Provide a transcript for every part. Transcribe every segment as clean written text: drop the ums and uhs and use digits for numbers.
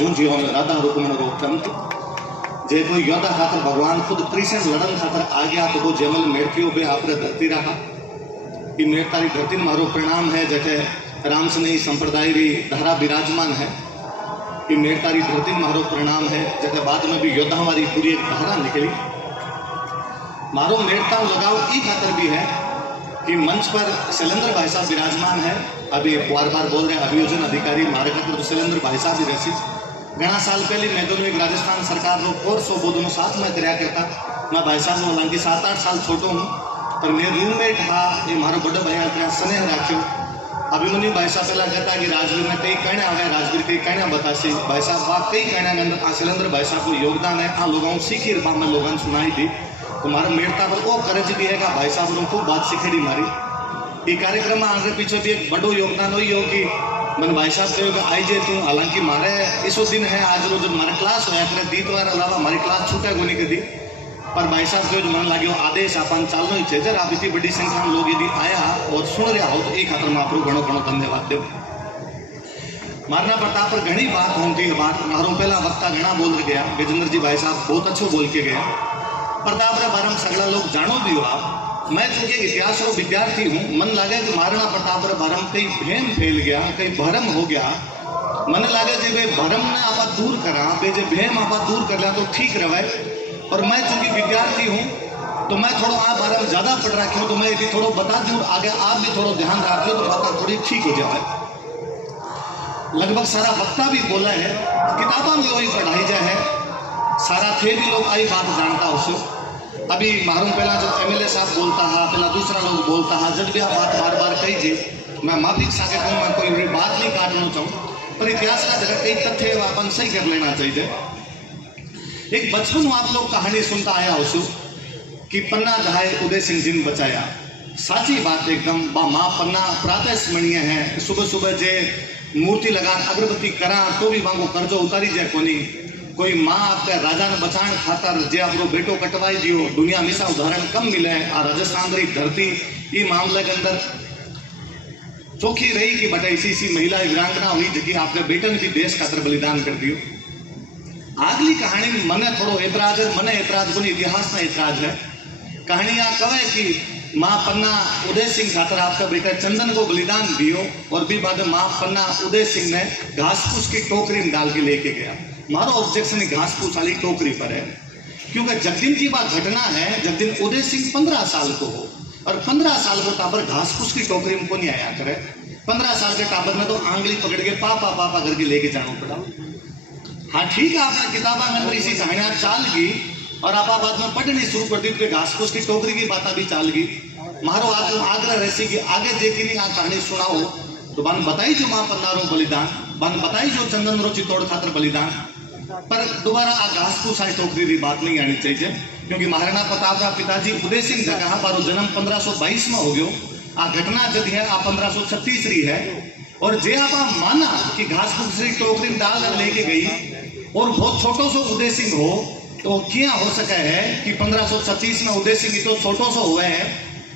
जूझियो में राधा रुक्मण रो कंत जे कोई योद्धा खातर भगवान खुद कृष्ण लड़न खातर आ गया तो वो जमल मेड़कियो पे आपरे धरती रहा कि मेड़ तारी धरती मारो प्रणाम है जैसे राम स्नेही संप्रदाय भी धारा विराजमान है कि मेड़ तारी धरती मारो प्रणाम है जैसे बाद में भी योद्धा हमारी पूरी एक धारा निकली मारो मेड़ता लगाओ ई खातर भी है कि मंच पर शैलेंद्र भाई साहब विराजमान है। अभी बार बार बोल रहे हैं अभियोजन अधिकारी मारे खातर तो शैलेंद्र भाई साहब ही रसी घना साल पहले मैं दोनों एक राजस्थान सरकार रो कोर्स वो दोनों साथ में कराया करता मैं भाई साहब हालांकि 7-8 साल छोटो हूँ पर मेरे रूममेट था ये मारो बड़ो भाई आता स्नेह राख्यो अभिमन्यु भाई साहब पहला कहता कि राजवीर में कई कहने आ गया राजवीर कई कहने बतासी भाई साहब बात कई कहने के अंदर शैलेंद्र भाई साहब को योगदान है आ लोगों सीखी रूपा में लोगों सुनाई थी तुम्हारा मेड़ता पर वो करज भी है भाई साहब ने खूब बात सीखेड़ी मारी ये कार्यक्रम में आगे पीछे भी एक बड़ो योगदान हुई हो कि मन भाई साहब कहो आई जे तू हालांकि मारे इसो दिन है आज रोज मारे क्लास होया करे दीतवार अलावा हमारी क्लास छूटे को नहीं कदी पर भाई साहब कहो मन लगे आदेश अपन चालनो ही थे जर आप इतनी बड़ी संख्या में लोग यदि आया और सुन रहा हो तो एक खातर में आप घणो घणो धन्यवाद दो मारना प्रताप पर घनी बात होती है बात मारो पहला वक्ता घना बोल गया गजेंद्र जी भाई साहब बहुत अच्छो बोल के गया प्रताप रे बारे में सगला लोग जानो भी हो आप मैं चूंकि इतिहास रो विद्यार्थी हूँ मन लगे कि महाराणा प्रताप रे बारे में कई भ्रम फैल गया कई भरम हो गया मन लगे जे वे भरम ने आप दूर करा बे जे भ्रम आप दूर कर लिया तो ठीक रहे और मैं चूंकि विद्यार्थी हूँ तो मैं थोड़ा आप बारे में ज़्यादा पढ़ रखी हूँ तो मैं यदि थोड़ा बता दूँ आगे आप भी थोड़ा ध्यान रख लो तो बात थोड़ी ठीक हो जाए लगभग सारा वक्ता भी बोला है किताबों में वही पढ़ाई जाए है सारा थे भी लोग आई बात जानता उसको अभी मालूम पहला जब एमएलए साहब बोलता है पहला दूसरा लोग बोलता है जब भी आप बात बार बार कहीजिए मैं माफी साके कहूँ मैं कोई बात नहीं काटना चाहूँ पर इतिहास का जगह कई तथ्य अपन सही कर लेना चाहिए। एक बचपन में आप लोग कहानी सुनता आया उसको कि पन्ना दहाए उदय सिंह जी ने बचाया साची बात एकदम माँ पन्ना प्रातः स्मरणीय है सुबह सुबह जे मूर्ति लगा अगरबत्ती करा तो भी मांगो कर्जो उतारी जाए कोनी कोई माँ आपका राजा ने बचाण खातर जे आपको बेटो कटवाई दियो दुनिया में उदाहरण कम मिले आ राजस्थान री धरती ये मामले के अंदर चौखी रही कि बटा इसी महिला वीरांगना हुई जबकि आपके बेटे ने भी देश खातर बलिदान कर दियो। आगली कहानी में मने थोड़ो एतराज है मने एतराज को इतिहास में एतराज है कहानी यहाँ कहे कि माँ पन्ना उदय सिंह खातर आपका बेटा चंदन को बलिदान दियो और भी बाद माँ पन्ना उदय सिंह ने घास फूस की टोकरी में डाल के लेके गया। मारो ऑब्जेक्शन घास फूस वाली टोकरी पर है क्योंकि जगदीन की बात घटना है जगदीन उदय सिंह 15 साल को हो और 15 साल को टाबर घास फूस की टोकरी में को नहीं आया करे 15 साल के टाबर ने तो आंगली पकड़ के पापा पापा करके लेके जाना पड़ा। हाँ ठीक है आपने किताबा के अंदर इसी कहानियां चाल गई और आप बाद में पढ़नी शुरू कर दी तो घास फूस की टोकरी की बात भी चाल गई। मारो आग्रह रहसी कि आगे जेकी नहीं कहानी सुनाओ तो बन बताई जो माँ पन्नारो बलिदान बन बताई जो चंदन रो चित्तौड़ खातर बलिदान पर दोबारा आ घास फूस वाली टोकरी की बात नहीं आनी चाहिए क्योंकि महाराणा प्रताप का पिताजी उदय सिंह जगह बारो जन्म 1522 में हो गयो आ घटना जब है आ 1536 रही है और जे आप माना कि घास फूस की टोकरी डाल लेके गई और बहुत छोटो सो उदय सिंह हो तो क्या हो सका है कि 1536 में उदय सिंह तो छोटो सो हुआ है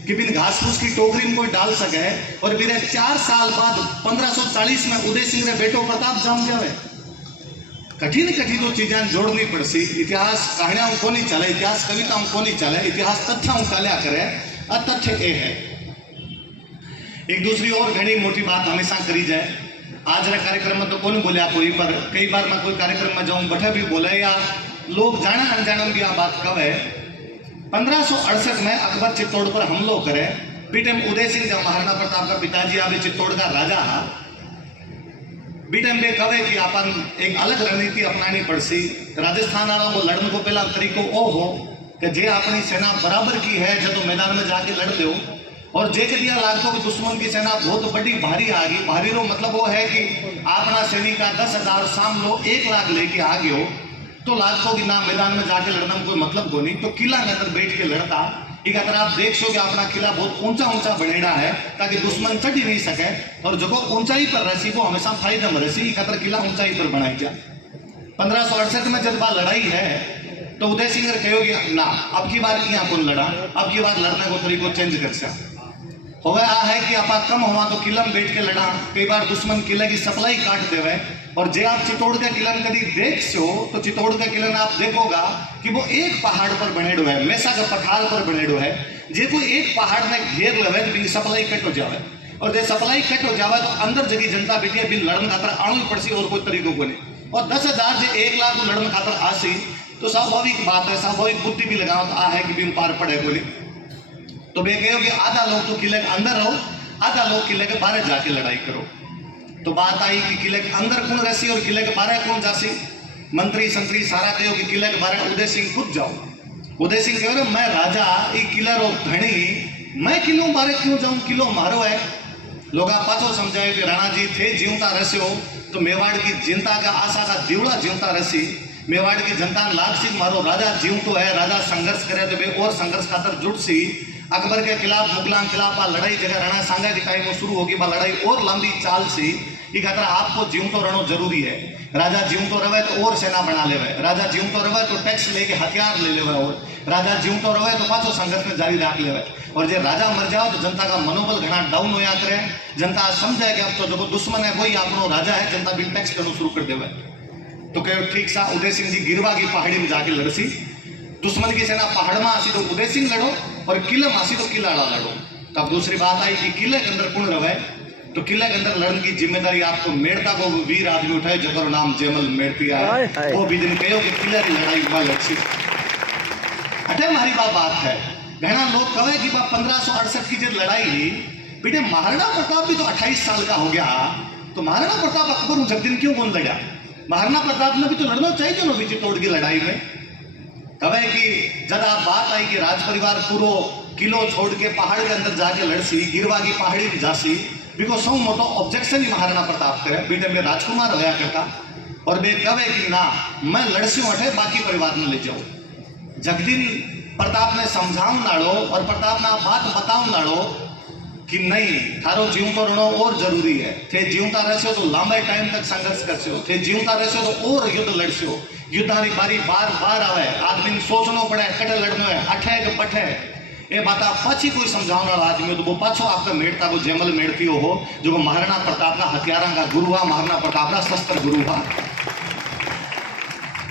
कि बिन घास फूस की टोकरी में कोई डाल सके और फिर 4 साल बाद 1540 में उदय सिंह ने बेटो प्रताप जाम जावे कठिन कठिन तो चीजें जोड़नी पड़सी इतिहास कहानियां को नहीं चले इतिहास कविताओं को नहीं चले इतिहास तथ्यों चलिया करे अतथ्य ए है। एक दूसरी और घनी मोटी बात हमेशा करी जाए आज रे कार्यक्रम में तो कौन बोलिया कोई पर कई बार मैं कोई कार्यक्रम में जाऊं बैठा भी बोले या लोग जाना अनजाना भी आ बात कब है 1568 में अकबर चित्तौड़ पर हमलो करे बीटम उदय सिंह जब महाराणा प्रताप का पिताजी आवे चित्तौड़ का राजा हा बीटम बे कवे कि अपन एक अलग रणनीति अपनानी पड़सी राजस्थान वालों को लड़ने को पहला तरीको ओ हो कि जे अपनी सेना बराबर की है जो तो मैदान में जाके लड़ लो और जे के दिया लागतो कि दुश्मन की सेना बहुत बड़ी भारी आ गई भारी रो मतलब वो है कि अपना सैनिक का 10,000 साम लो 1 लाख लेके आ गयो तो लागतो कि ना मैदान में जाके लड़ना में कोई मतलब को नहीं तो किला के अंदर बैठ के लड़ता एक अगर आप देख सो कि अपना किला बहुत ऊंचा ऊंचा बनेड़ा है ताकि दुश्मन चढ़ ही नहीं सके और जो ऊंचाई पर रसी वो हमेशा फायदा में रसी खतर किला ऊंचाई पर बनाई जा 1568 में जब बात लड़ाई है तो उदय सिंह ने कहोगे ना अब की बार यहाँ कौन लड़ा अब की बार लड़ने को तरीको चेंज कर सा होवे आ है कि आप कम हुआ तो किला में बैठ के लड़ा कई बार दुश्मन किले की सप्लाई काट देवे और जे आप चित्तौड़ का किलन कभी देख सो तो चित्तौड़ का किलन आप देखोगा कि वो एक पहाड़ पर बनेडो है, मेसा का पठार पर बनेडो है। जे कोई एक पहाड़ में घेर लवे तो बिन सप्लाई कट हो जावे, और जे सप्लाई कट हो जावे तो अंदर जगी जनता बैठी है, बिन लड़न खातर आणु ही पड़सी और कोई तरीको को नहीं। और 10,000 जे 1 लाख लड़न खातर आसी तो स्वाभाविक बात है, स्वाभाविक बुद्धि भी लगाओ तो आ है कि बिन पार पड़े बोले। तो मैं कहो कि आधा लोग तो किले के अंदर रहो, आधा लोग किले के बाहर जाके लड़ाई करो। तो बात आई कि किले के अंदर कौन रसी और किले के बाहर कौन जासी। मंत्री संतरी सारा कहो कि किले के बाहर उदय सिंह खुद जाओ। उदय सिंह कहो मैं राजा ई किला रो धनी, मैं किलो बाहर क्यों जाऊं, किलो मारो है। लोग पाछो समझाए कि राणा जी थे जीवता रस्यो तो मेवाड़ की जनता का आशा का दिवड़ा जीवता रसी, मेवाड़ की जनता लाखसी मारो राजा जीव तो है, राजा संघर्ष करे तो बे और संघर्ष खातर जुट सी। अकबर के खिलाफ मुगलों के खिलाफ लड़ाई जगह राणा सांगा के टाइम में शुरू होगी, लड़ाई और लंबी चाल सी। ये खातर आपको जीव तो रहना जरूरी है। राजा जीव तो रहे तो और सेना बना ले, राजा जीव तो रहे तो टैक्स लेके हथियार ले ले, और राजा जीव तो रहे तो पाछो संघर्ष में जारी रख ले। और जो राजा मर जाओ तो जनता का मनोबल घना डाउन हो करे, जनता समझे कि अब तो जो दुश्मन है वही अपनो राजा है, जनता बिल टैक्स देना शुरू कर देवे। तो कहो ठीक सा उदय सिंह जी गिरवा की पहाड़ी में जाके लड़सी। दुश्मन की सेना पहाड़ में आसी तो उदय सिंह लड़ो, और किले में आसी तो किला लड़ो। तब दूसरी बात आई कि किले के अंदर कौन रहे, तो किले के अंदर लड़ने की जिम्मेदारी आपको मेड़ता को वीर आदमी उठाए जगह नाम जयमल मेड़तिया है। वो भी दिन कहो कि किले की लड़ाई में लड़सी। अटे हमारी बात है, घना लोग कहे कि 1568 की जो लड़ाई बेटे महाराणा प्रताप भी तो 28 साल का हो गया, तो महाराणा प्रताप अकबर जगदीन क्यों कौन लड़ा। महाराणा प्रताप ने भी तो लड़ना चाहिए जो भी चित्तौड़ की लड़ाई में। कहे कि जब आप बात आई कि राज परिवार पूरो किलो छोड़ के पहाड़ के अंदर जाके लड़सी, गिरवा की पहाड़ी में जासी, बिको सौ मोटो ऑब्जेक्शन ही महाराणा प्रताप करे बेटे मैं राजकुमार होया करता, और वे कहे कि ना मैं लड़सी उठे बाकी परिवार में ले जाऊं। जगदीन प्रताप ने समझाऊ नाड़ो और प्रताप ना बात बताऊ नाड़ो कि नहीं थारो जीवतो रहना और जरूरी है। थे जीवता रहशो तो लंबे टाइम तक संघर्ष करशो, थे जीवता रहशो तो और युद्ध लड़शो। युद्धारी बारी बार बार आवे, आदमी सोचनो पड़े कटे लड़नो है, अठे के पठे। ये बात पाछी कोई समझाने वाला आदमी तो वो पाछो आपका मेड़ता को जयमल मेड़ती हो जो महाराणा प्रताप का हथियारा का गुरु हुआ, महाराणा प्रताप का शस्त्र गुरु हुआ।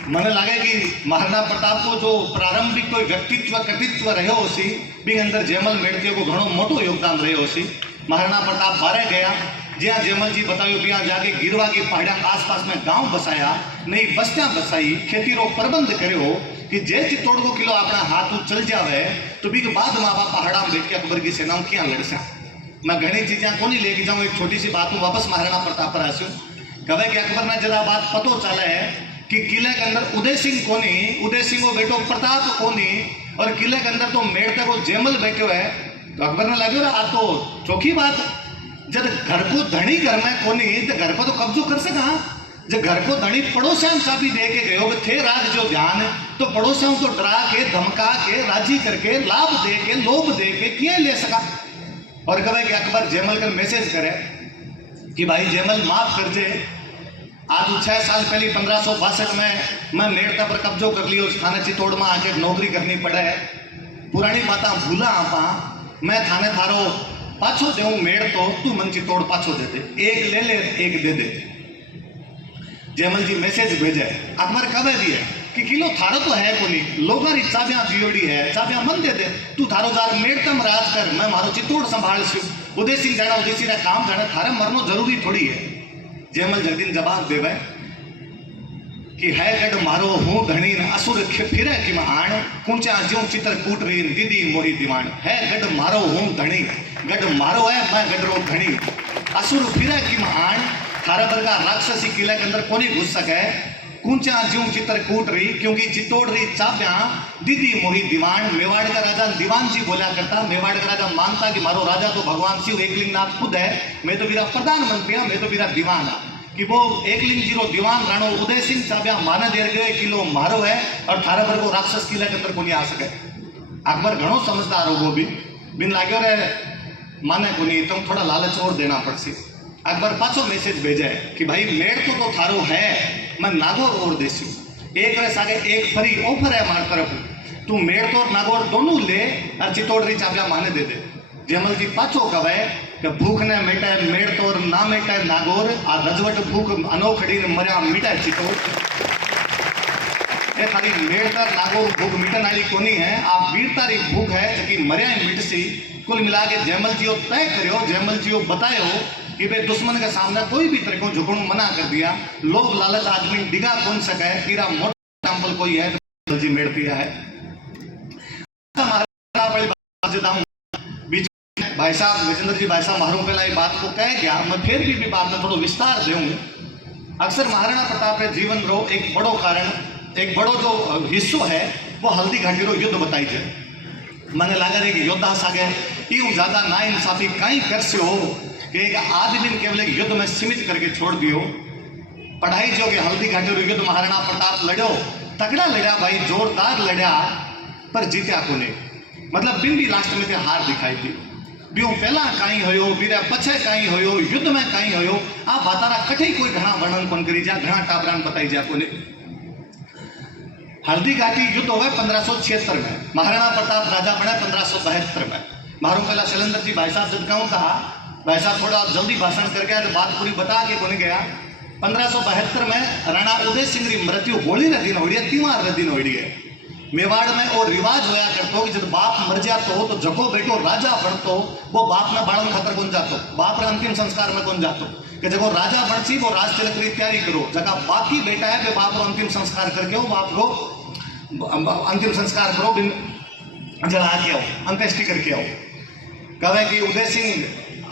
मन लगे कि महाराणा प्रताप को जो प्रारंभिक कोई व्यक्तित्व कृतित्व रहे हो सी भी अंदर जयमल मेड़ती को घणो मोटो योगदान रहे हो सी। महाराणा प्रताप बारे गया ज्या जयमल जी बतायो बिया जाके गिरवा की पहाड़ा आसपास में गांव बसाया, नई बस्तियां बसाई, खेती रो प्रबंध करे कि जे चित्तौड़ को किलो अपना हाथ चल जावे तो भी बाद माँ बाप पहाड़ा में बैठ के अकबर की सेनाओं क्या लड़ सा। मैं घनी चीजें को नहीं लेके जाऊँ, एक छोटी सी बात हूँ वापस महाराणा प्रताप पर आसू। कहे कि अकबर ने जरा बात पतो चले है कि किले के अंदर उदय सिंह कोनी, उदय सिंह को बेटो प्रताप कोनी, और किले के अंदर तो मेड़ते को जयमल बैठो है। तो अकबर ने लगे आ तो चौकी बात, जब घर को धनी घर में कोनी तो घर पर तो कब्जो कर सका। जब घर को धनी पड़ोसियों चाबी दे के गयो थे राज जो ध्यान, तो पड़ोसियों को डरा के धमका के राजी करके लाभ दे के लोभ दे के किए ले सका। और कहे कि अकबर जयमल कर मैसेज करे कि भाई जयमल माफ कर जे, आज 6 साल पहले 1562 में मैं मेड़ता पर कब्जो कर लियो, थाने चित्तौड़ में आके नौकरी करनी पड़े है, पुरानी बात भूला आपा, मैं थाने थारो पाछो देऊं मेड़ तो तू मन चित्तौड़ पाछो दे दे, एक ले ले एक दे दे। जयमल जी मैसेज भेजे, अकबर कहे दिए कि किलो थारो तो है कोनी, लोगारी चाबियां दियोड़ी है, चाबियां मन दे दे, तू थारो जार मेड़तम राज कर, मैं मारो चित्तौड़ संभाल सू। उदय सिंह जाना उदय सिंह काम जाना, थारे मरनो जरूरी थोड़ी है। जयमल जगदीन जवाब देवे कि है गढ़ मारो हूँ धनी न असुर फिरे कि आण, कुंचा ज्यों चित्र कूट रही दीदी मोही दीवान। है गढ़ मारो हूँ धनी, गढ़ मारो है मैं गढ़ धनी, असुर फिरे कि आण, थारा बरगा राक्षसी किले के अंदर कोनी घुस सके, कुंचा ज्यों चित्र कूट रही, क्योंकि चित्तौड़ रही चाबियां दीदी मोही दीवान। मेवाड़ का राजा दीवान जी बोला करता, मेवाड़ का राजा मानता कि मारो राजा तो भगवान शिव एकलिंगनाथ खुद है, मैं तो मेरा प्रधानमंत्री है, मैं तो मेरा दीवान है, कि वो एकलिंग जीरो दीवान राणो उदय सिंह चाबियां माने दे गए किलो मारो है, और थारा पर को राक्षस किले के अंदर को नहीं आ सके। अकबर घणो समझदार हो, वो भी बिन लाग्यो रे माने को नहीं, तुम थोड़ा लालच और देना पड़सी। अकबर पाछो मैसेज भेजे कि भाई मेड़ तो थारो है, मैं नागौर और देसी एक रे सागे एक फ्री ऑफर है हमारे तरफ, तू मेड़ तो नागौर दोनों ले और चित्तौड़ री चाबियां माने दे दे। जयमल जी पाछो कहे कि भूख ने मेटे मेड़ तोर ना मेटे नागोर आ रजवट भूख अनोखड़ी ने मरिया मिटे चितोर। ये खाली मेड़तर नागोर भूख मिटन वाली कोनी है, आप वीरता री भूख है जकी मरिया मिटसी। कुल मिला के जयमल जी तय करो, जयमल जी बतायो कि भाई दुश्मन के सामने कोई भी तरह को झुकण मना कर दिया। लोग लालच आदमी डिगा कौन सके, कीरा मोटा एग्जाम्पल कोई है तो जी मेड़ पिया है। भाई साहब विजेंद्र जी, भाई साहब मारू पहला ये बात को कह गया, मैं फिर भी बात में थोड़ा विस्तार दूंगा। अक्सर महाराणा प्रताप के जीवन रो एक बड़ो कारण, एक बड़ो जो हिस्सो है वो हल्दी घाटी रो युद्ध बताई जाए। मैंने लगा रही कि योद्धा सागे यूं ज्यादा ना इंसाफी कहीं कर से हो कि एक आदमी ने केवल एक युद्ध में सीमित करके छोड़ दियो। पढ़ाई जो कि हल्दी घाटी रो युद्ध महाराणा प्रताप लड़ो, तगड़ा लड़ा भाई, जोरदार लड़ा, पर जीत्या को नहीं। मतलब बिंदी लास्ट में हार दिखाई थी। बियो पहला कहीं होयो, बीरे पछे कहीं होयो, युद्ध में कहीं होयो, आ बातारा कठे कोई घना वर्णन कौन करी जा, घना टाबरान बताई जा को नहीं। हल्दी घाटी युद्ध हुआ 1576 में, महाराणा प्रताप राजा बने 1572 में। मारू पहला शैलेंद्र जी भाई साहब जब कहूँ कहा, भाई साहब थोड़ा जल्दी भाषण करके तो बात पूरी बता के कौन गया। 1572 में राणा उदय सिंह की मृत्यु होली रे दिन होड़ी है, त्योहार रे दिन होड़ी है। मेवाड़ में और रिवाज होया करतो कि जब बाप मर जातो तो जको बेटो राजा बनतो वो बाप ने बाड़न खातर कौन जातो, बाप रे अंतिम संस्कार में कौन जातो कि जको राजा बनसी वो राज तिलक की तैयारी करो। जगह बाकी बेटा है वे बाप रो अंतिम संस्कार करके हो, बाप रो अंतिम संस्कार करो, जला के आओ, अंत्येष्टि करके आओ। कहे कि उदय सिंह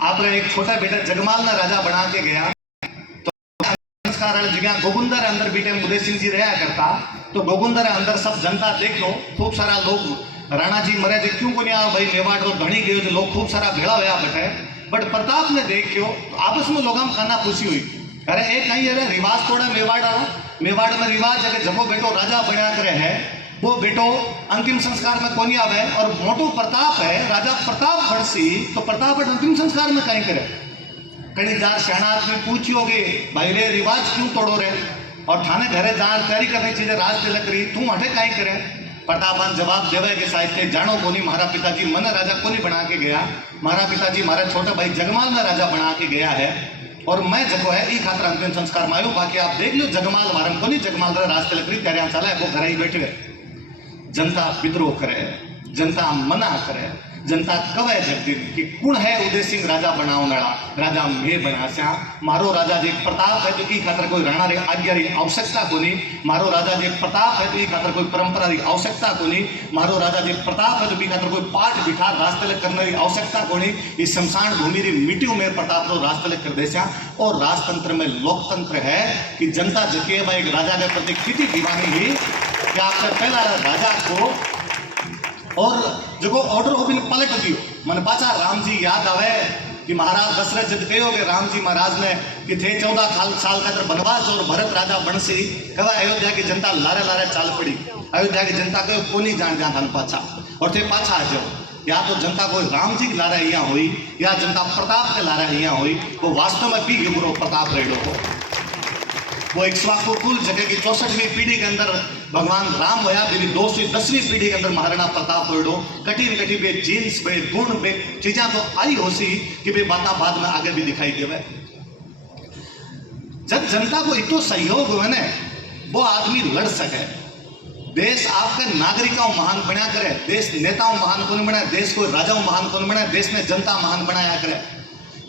आप एक छोटा बेटा जगमाल ना राजा बना के गया तो संस्कार वाली जगह गोगुंदर अंदर बीटे उदय सिंह जी रहा करता, तो गोगुंदर अंदर सब जनता देख लो, खूब सारा लोग राणा जी मरे थे क्यों को नहीं आ भाई मेवाड़ रो घणी गयो जो लोग खूब सारा भेड़ा होया बैठे। बट प्रताप ने देखियो तो आपस में लोग खाना खुशी हुई, अरे एक कहीं अरे रिवाज थोड़ा मेवाड़ वाला, मेवाड़ में रिवाज है कि जब वो बेटो राजा बना करे है वो बेटो अंतिम संस्कार में कौन आवे, और मोटो प्रताप है राजा प्रताप बनसी तो प्रताप अंतिम संस्कार में कहीं करे। कहीं जार शहना आदमी पूछियोगे भाई रे रिवाज क्यों तोड़ो रे, और थाने घरे जान तैयारी करनी चाहिए राज तिलक रही तू हटे कहीं करे। प्रतापान जवाब देवे के साहिब के जानो कोनी मारा पिताजी मन राजा कोनी बना के गया, मारा पिताजी मारा छोटा भाई जगमाल ने राजा बना के गया है और मैं जगो है ई खातर अंतिम संस्कार में आयो। बाकी आप देख लो जगमाल मारन कोनी, जगमाल राज तिलक रही तैयारियां चला है, वो घर ही बैठे। जनता विद्रोह करे, जनता मना करे, जनता कवे जगदीन कि कुण है उदय सिंह राजा बनावनाड़ा, राजा मैं बनास्या। मारो राजा जे प्रताप है तो ई खातर कोई राणा रे आज्ञा री आवश्यकता कोनी, मारो राजा जे प्रताप है तो ई खातर कोई परंपरा री आवश्यकता कोनी, मारो राजा जे प्रताप है तो ई खातर कोई पाठ बिठार राजतिलक करने की आवश्यकता कोनी। इस शमशान भूमि री मिट्टियों में प्रताप रो राजतिलक कर देस्या। और राजतंत्र में लोकतंत्र है कि जनता जके एक राजा के प्रति कितनी दीवानी ही कि आपसे पहला राजा को और जो ऑर्डर हो भी पलट दियो। मन पाचा राम जी याद आवे कि महाराज दशरथ जब कहो कि राम जी महाराज ने कि थे 14 साल का बनवास और भरत राजा बनसी, कहा अयोध्या की जनता लारे लारे चाल पड़ी, अयोध्या की जनता को कोनी जान जा थान पाछा और थे पाछा आ जाओ। या तो जनता कोई राम जी की लारा यहाँ हुई या जनता प्रताप के लारा यहाँ हुई, वो वास्तव में भी गिबरो प्रताप रेडो हो। वो इक्ष्वाकुकुल जगह की 64वीं पीढ़ी के अंदर भगवान राम होया, मेरी 210वीं पीढ़ी के अंदर महाराणा प्रताप होड़ो। कठिन कठिन बे जीन्स बे गुण बे चीजा तो आई हो सी कि बे बाता बाद में आगे भी दिखाई देवे। जब जनता को इतो सहयोग हुए ना वो आदमी लड़ सके। देश आपके नागरिकों महान बना करे, देश नेताओं महान कौन बना, देश को राजाओं महान कौन बना, देश ने जनता महान बनाया करे।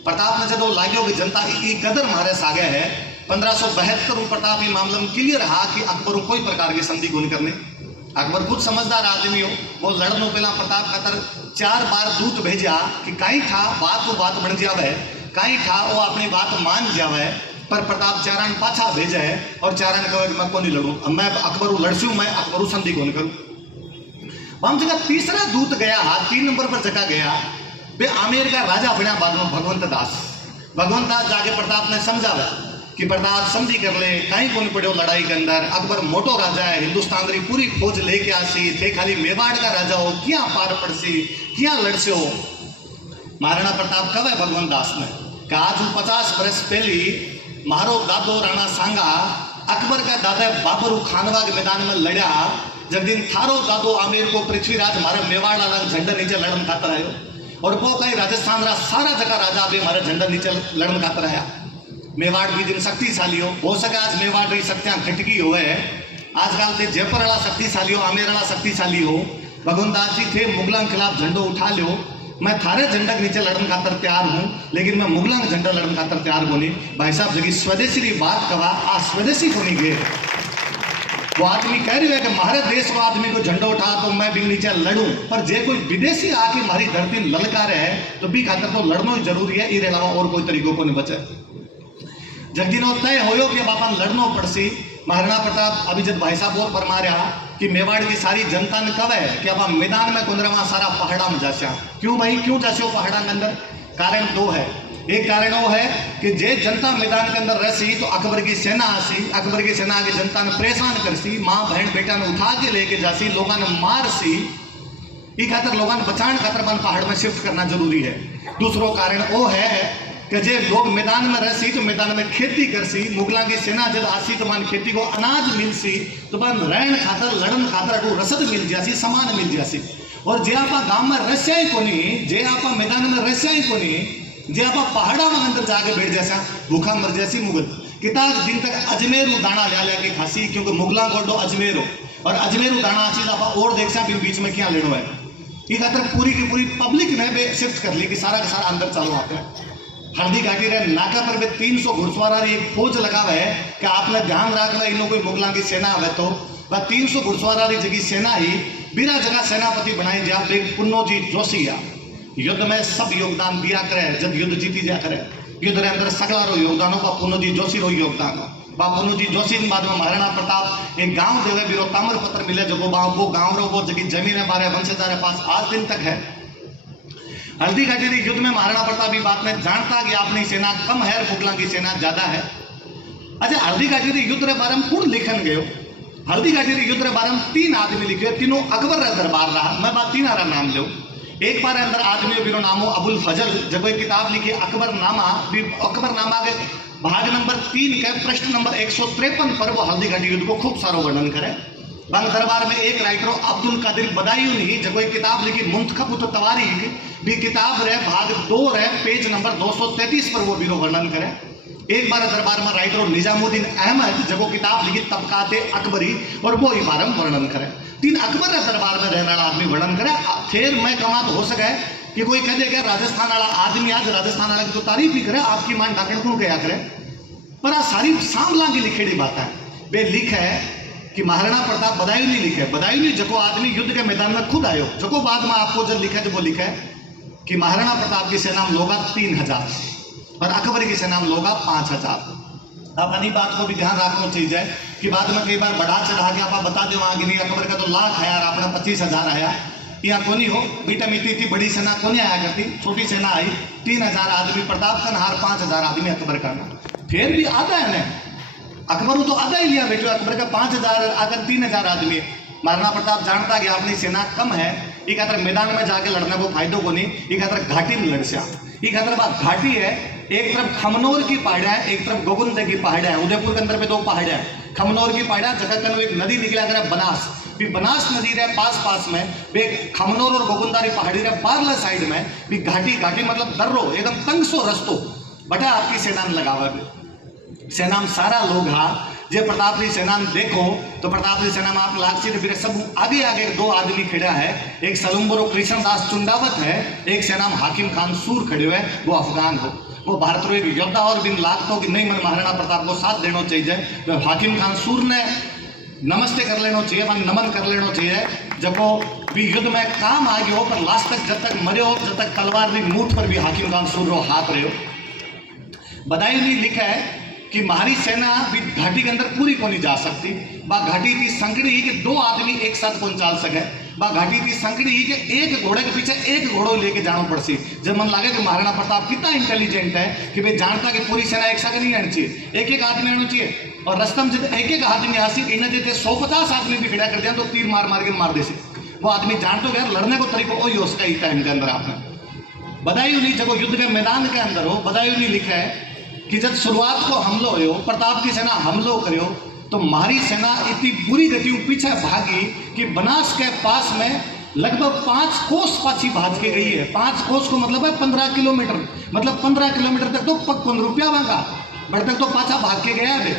प्रताप ने जो लाग्यो कि जनता की कदर मारे सागे है 1572 प्रताप ही मामले में क्लियर रहा कि अकबर कोई प्रकार की संधि को नहीं करने। अकबर खुद समझदार आदमी हो, वो लड़नो पहला प्रताप खातर 4 बार दूत भेजा कि कहीं था बात तो बात बन जावे, कहीं था वो अपनी बात मान जावे, पर प्रताप चारण पाछा भेजा है और चारण कहे मैं को नहीं लड़ू, मैं अकबर लड़सू, मैं अकबर संधि को नहीं करूँ। हम जगह तीसरा दूत गया, 3 नंबर पर जगह गया वे आमेर का राजा बना बाद में भगवंत दास जाके प्रताप ने समझावा कि प्रताप संधि कर ले, कहीं कौन पड़ो लड़ाई के अंदर, अकबर मोटो राजा है, हिंदुस्तान री पूरी फौज लेके आसी थे, खाली मेवाड़ का राजा हो क्या पार पड़सी क्या लड़से हो। महाराणा प्रताप कवे भगवंत दास ने कि आज 50 बरस पहली मारो दादो राणा सांगा अकबर का दादा बाबरू खानवा के मैदान में लड़ा, जब दिन थारो दादो आमेर को पृथ्वीराज मारे मेवाड़ वाला झंडा नीचे लड़न खातर आयो और वो कहीं राजस्थान रा सारा जगह राजा भी हमारे झंडा नीचे लड़न खातर आया। मेवाड़ भी दिन शक्तिशाली हो सके आज मेवाड़ रही शक्तियां खटकी हो है आजकल ते जयपुर वाला शक्तिशाली हो आमेर वाला शक्तिशाली हो। भगवान दास जी थे मुगलों के खिलाफ झंडो उठा लो, मैं थारे झंडा के नीचे लड़न खातर तैयार हूँ, लेकिन मैं मुगलों का झंडा लड़न खातर तैयार होनी। भाई साहब जगी स्वदेशी की बात कवा आ स्वदेशी को नहीं गए। वो आदमी कह रही है कि हमारे देश को आदमी को झंडा उठा तो मैं भी नीचे लड़ूं, पर जे कोई विदेशी आके हमारी धरती ललकारे है तो भी खातर तो लड़ना ही जरूरी है। इसके अलावा और कोई तरीकों को नहीं बचे। जगदीनो तय होयो कि अब अपन लड़नो पड़सी। महाराणा प्रताप अभी जब भाई साहब और फरमा रहा कि मेवाड़ की सारी जनता ने कब है कि अब हम मैदान में कुंदरवा सारा पहाड़ा में जास्या। क्यों भाई क्यों जास्यो पहाड़ा के अंदर? कारण दो है। एक कारण वो है कि जे जनता मैदान के अंदर रहसी तो अकबर की सेना आसी, अकबर की सेना आगे जनता ने परेशान करसी, माँ बहन बेटा ने उठा के लेके जासी, लोगों ने मारसी। ई खातर लोगों ने बचाने खातर अपन पहाड़ में शिफ्ट करना जरूरी है। दूसरो कारण वो है कि जे लोग मैदान में रहसी तो मैदान में खेती करसी, मुगला की सेना जब आसी तो मन खेती को अनाज मिलसी, तो मन रहन खातर लड़न खातर अटू रसद मिल जासी, सामान मिल जासी। और जे आपा गांव में रस्या ही कोनी, जे आपा मैदान में रस्या ही कोनी, जे आपा पहाड़ा में अंदर जाके बैठ जैसा भूखा मर जैसी मुगल किताब दिन तक अजमेर दाना ले के खासी, क्योंकि मुगला गोडो अजमेर हो और अजमेर दाना चीज आपा और देख फिर बीच में क्या लेनो है। ये खातर पूरी की पूरी पब्लिक ने शिफ्ट कर ली कि सारा का सारा अंदर चालू आता है। हल्दी घाटी रे नाका पर भी 300 घुड़सवार एक फौज लगा हुआ है कि आपने ध्यान रखना इन कोई मुगलों की सेना है तो वह 300 घुड़सवार जगह सेना ही बिना जगह सेनापति बनाई जा पुन्नोजी जोशी है। युद्ध में सब योगदान दिया करे, जब युद्ध जीती जा करे युद्ध रे अंदर सगला रो योगदान हो पुन्नोजी जोशी रो योगदान हो। पुन्नोजी जोशी के बाद में महाराणा प्रताप एक गांव देवे बिरो ताम्र पत्र मिले जो वो गांव रो वो जगह जमीन है बारे वंशजारे पास आज दिन तक है। हल्दी घाटी युद्ध में महाराणा प्रताप की बात में जानता कि अपनी सेना कम है और मुगलों की सेना ज्यादा है। अच्छा हल्दी घाटी युद्ध के बारे में कौन लिखन गयो? हल्दी घाटी युद्ध के बारे में 3 आदमी लिखे, तीनों अकबर रा दरबार रहा। मैं बात 3 रा नाम लो। एक बार अंदर आदमी बिरो नामो अबुल फजल जब कोई किताब लिखी अकबरनामा, अकबरनामा के भाग नंबर 3 के प्रश्न नंबर 153 पर वो हल्दी घाटी युद्ध को खूब सारो वर्णन करे। बंग दरबार में एक राइटर अब्दुल कादिर बदायूनी जब कोई किताब लिखी मुंतखब तवारीख भी किताब रे भाग 2 रे पेज नंबर 233 पर वो बिरो वर्णन करे। एक बार दरबार में राइटर निजामुद्दीन अहमद जब वो किताब लिखी तबकाते अकबरी और वो ही बारे में वर्णन करे। 3 अकबर रे दरबार में रहने वाला आदमी वर्णन करे। फिर मैं कमा तो हो सके कि कोई कह दे कि राजस्थान वाला आदमी आज राजस्थान वाला की तो तारीफ ही करे, आपकी मान डाकण कौन कया करे। पर आ सारी सांभला की लिखेड़ी बात है बे लिख है कि महाराणा प्रताप बदायूनी लिखे। बदायूनी जको आदमी युद्ध के मैदान में खुद आयो, जको बाद में आपको जब लिखा जब वो लिखा है कि महाराणा प्रताप की सेना में लोग 3000 और अकबर की सेना में लोग 5000। अब अपनी बात को भी ध्यान रखना चाहिए कि बाद में कई बार बढ़ा चढ़ा के आप बता दो वहां कि नहीं अकबर का तो लाख है और अपना 25,000 आया। यहाँ को नहीं हो बेटा मिट्टी थी बड़ी सेना को नहीं आया करती, छोटी सेना आई 3000 आदमी प्रताप का नहार 5000 आदमी अकबर का ना फिर भी आधा है ना अकबर तो आधा ही लिया बेटो अकबर का 5000 आकर 3000 आदमी। महाराणा प्रताप जानता कि अपनी सेना कम है, ये खातर मैदान में जाके लड़ने को फायदो को नहीं, ये खातर घाटी में लड़सा। ये खातर बात घाटी है, एक तरफ खमनोर की पहाड़ है एक तरफ गोगुंद की पहाड़ है। उदयपुर के अंदर पे 2 पहाड़ है। खमनोर की पहाड़ जगह कन एक नदी निकला कर बनास भी बनास नदी रे पास में बे खमनोर और गोगुंदारी पहाड़ी रे पारला साइड में भी घाटी मतलब दर्रो एकदम तंग सो रस्तो बटा आपकी सेना में लगावा। सेना में सारा लोग हा जे प्रताप की सेना में देखो तो प्रताप की सेना में आप लागसी फिर सब आगे 2 आदमी खड़ा है। एक सलुम्बरो कृष्णदास चुंडावत है, एक सेना में हाकिम खान सूर खड़े हुए वो अफगान हो। वो भारत रो एक योद्धा और बिन लागतो कि नहीं मन महाराणा प्रताप को साथ देना चाहिए। तो हाकिम खान सूर ने नमस्ते कर लेना चाहिए, मन नमन कर लेना चाहिए। जब वो भी युद्ध में काम आ गयो पर लास्ट तक जब तक मरे हो जब तक तलवार की मूठ पर भी हाकिम खान सूर रो हाथ रहे हो। बदायूनी लिखा है कि हमारी सेना भी घाटी के अंदर पूरी को नहीं जा सकती। बा घाटी की संकड़ी ही कि 2 आदमी एक साथ कौन चाल सके। बा घाटी की संकड़ी ही कि एक घोड़े के पीछे एक घोड़ो लेके जाना पड़सी। जब मन लगे कि महाराणा प्रताप कितना इंटेलिजेंट है कि भाई जानता कि पूरी सेना एक साथ नहीं आनी चाहिए, एक आदमी आना चाहिए। और रस्तम जब एक आदमी आसी इन्हें देते 150 आदमी भी खड़ा कर दिया तो तीर मार के मार देसी। वो आदमी जानते हो यार लड़ने को तरीका वही हो सका इस टाइम के अंदर। आपने बदायूनी जब युद्ध के मैदान के अंदर हो बदायूनी लिखा है कि जब शुरुआत को हमलो हो प्रताप की सेना हमलो करो तो हमारी सेना इतनी बुरी गति पीछे भागी कि बनास के पास में लगभग 5 कोस पाछी भाज के गई है। 5 कोस को मतलब है 15 किलोमीटर, मतलब 15 किलोमीटर तक तो पग 15 रुपया मांगा, बट तक तो पाछा भाग के गया है।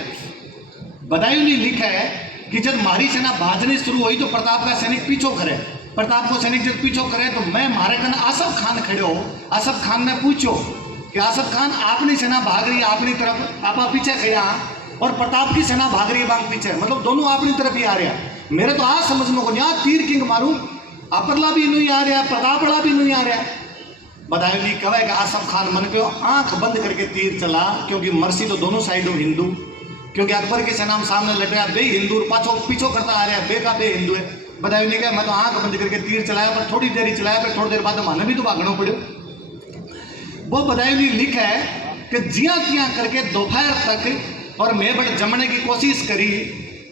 बदायूं लिखा है कि जब मारी सेना भाजनी शुरू हुई तो प्रताप का सैनिक पीछो करे। प्रताप को सैनिक जब पीछो करे तो मैं मारे कन आसफ खान खड़े हो। आसफ खान ने पूछो कि आसफ खान आपनी सेना भाग रही है अपनी तरफ, आप पीछे खड़ा, और प्रताप की सेना भाग रही है बांग पीछे, मतलब दोनों अपनी तरफ ही आ रहे हैं। मेरे तो आज समझ में को नहीं, तीर किंग मारूं, अपरला भी नहीं आ रहा, प्रतापला भी नहीं आ रहा। बदायूं कहे कि आसफ खान मन पे आंख बंद करके तीर चला, क्योंकि मर्सी तो दोनों साइडों हिंदू, क्योंकि अकबर के सेना में सामने लड़ रहा, बे हिंदू पाछो पीछो करता आ रहा है, बे का बे हिंदू है। बदायूं ने कहा मैं तो आंख बंद करके तीर चलाया, पर थोड़ी देर ही चलाया, पर थोड़ी देर बाद माने भी तो भागना पड़ो। वो बदायूं लिखा है कि जिया तिया करके दोपहर तक और मैं बट जमने की कोशिश करी,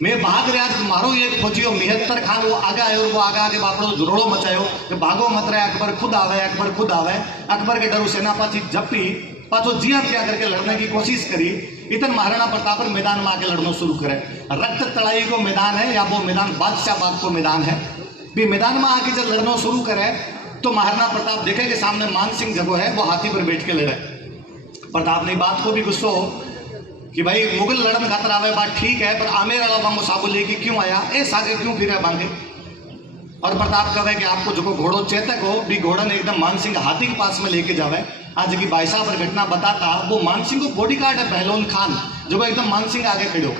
मैं भाग रहा तो मारो एक फौजियो मिहत्तर खान वो आगे आयो, वो आगे बापड़ो झुरोड़ो मचायो कि भागो मत रहे, अकबर खुद आवे, अकबर खुद आवे। अकबर के डरू सेना पाछी जपी, पाछो जिया तिया करके लड़ने की कोशिश करी। इतन महाराणा प्रताप मैदान में आके लड़ना शुरू करे। रक्त तड़ाई को मैदान है या वो मैदान बादशाह बाग को मैदान है, भी मैदान में आके जब लड़ना शुरू करे तो महाराणा प्रताप देखे कि सामने मान सिंह जगो है वो हाथी पर बैठ के लड़े। प्रताप ने बात को भी गुस्सो कि भाई मुगल लड़न खातर आवे, बात ठीक है, पर आमेर वाला बांगो साबु लेके क्यों आया, ए सागे क्यों फिरे बांगे। और प्रताप कहे कि आपको जो घोड़ो चेतक हो भी घोड़ा ने एकदम मान सिंह हाथी के पास में लेके जावे। आज की भाई साहब पर घटना बताता, वो मान सिंह को बॉडी गार्ड है बहलोन खान, जो एकदम मान सिंह आगे खड़े हो।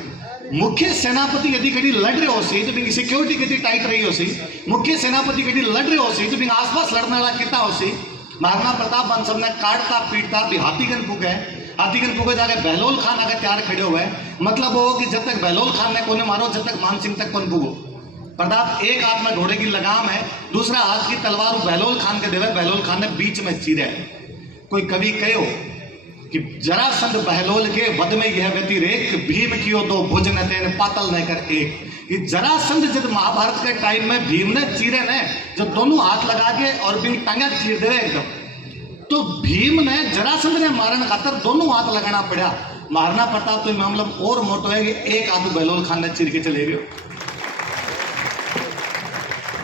मुख्य सेनापति यदि कभी लड़ रहे हो सी तो भी सिक्योरिटी कितनी टाइट रही हो सी, मुख्य सेनापति कभी लड़ रहे हो सी तो भी आसपास लड़ने वाला कितना हो सी। महाराणा प्रताप बन सबने काटता पीटता भी हाथीगन पुगे, हाथीगन पुगे जाके बहलोल खान आगे तैयार खड़े हुए। मतलब वो कि जब तक बहलोल खान ने कोने मारो जब तक मान सिंह तक कौन पुगो। प्रताप एक हाथ में घोड़े की लगाम है, दूसरा हाथ की तलवार बहलोल खान के देवे, बहलोल खान ने बीच में चीरे। कोई कवि कहो कि जरासंध बहलोल के वध में यह व्यतिरेक, भीम कियो तो भुज न तेन पातल न कर एक। कि जरासंध जब महाभारत के टाइम में भीम ने चीरे ने जब दोनों हाथ लगा के और बिन टांगे चीर दे एकदम, तो भीम ने जरासंध ने मारने खातर दोनों हाथ लगाना पड़ा। महाराणा प्रताप तो मामला और मोटो है कि एक हाथ बहलोल खान ने चीर के चले गए।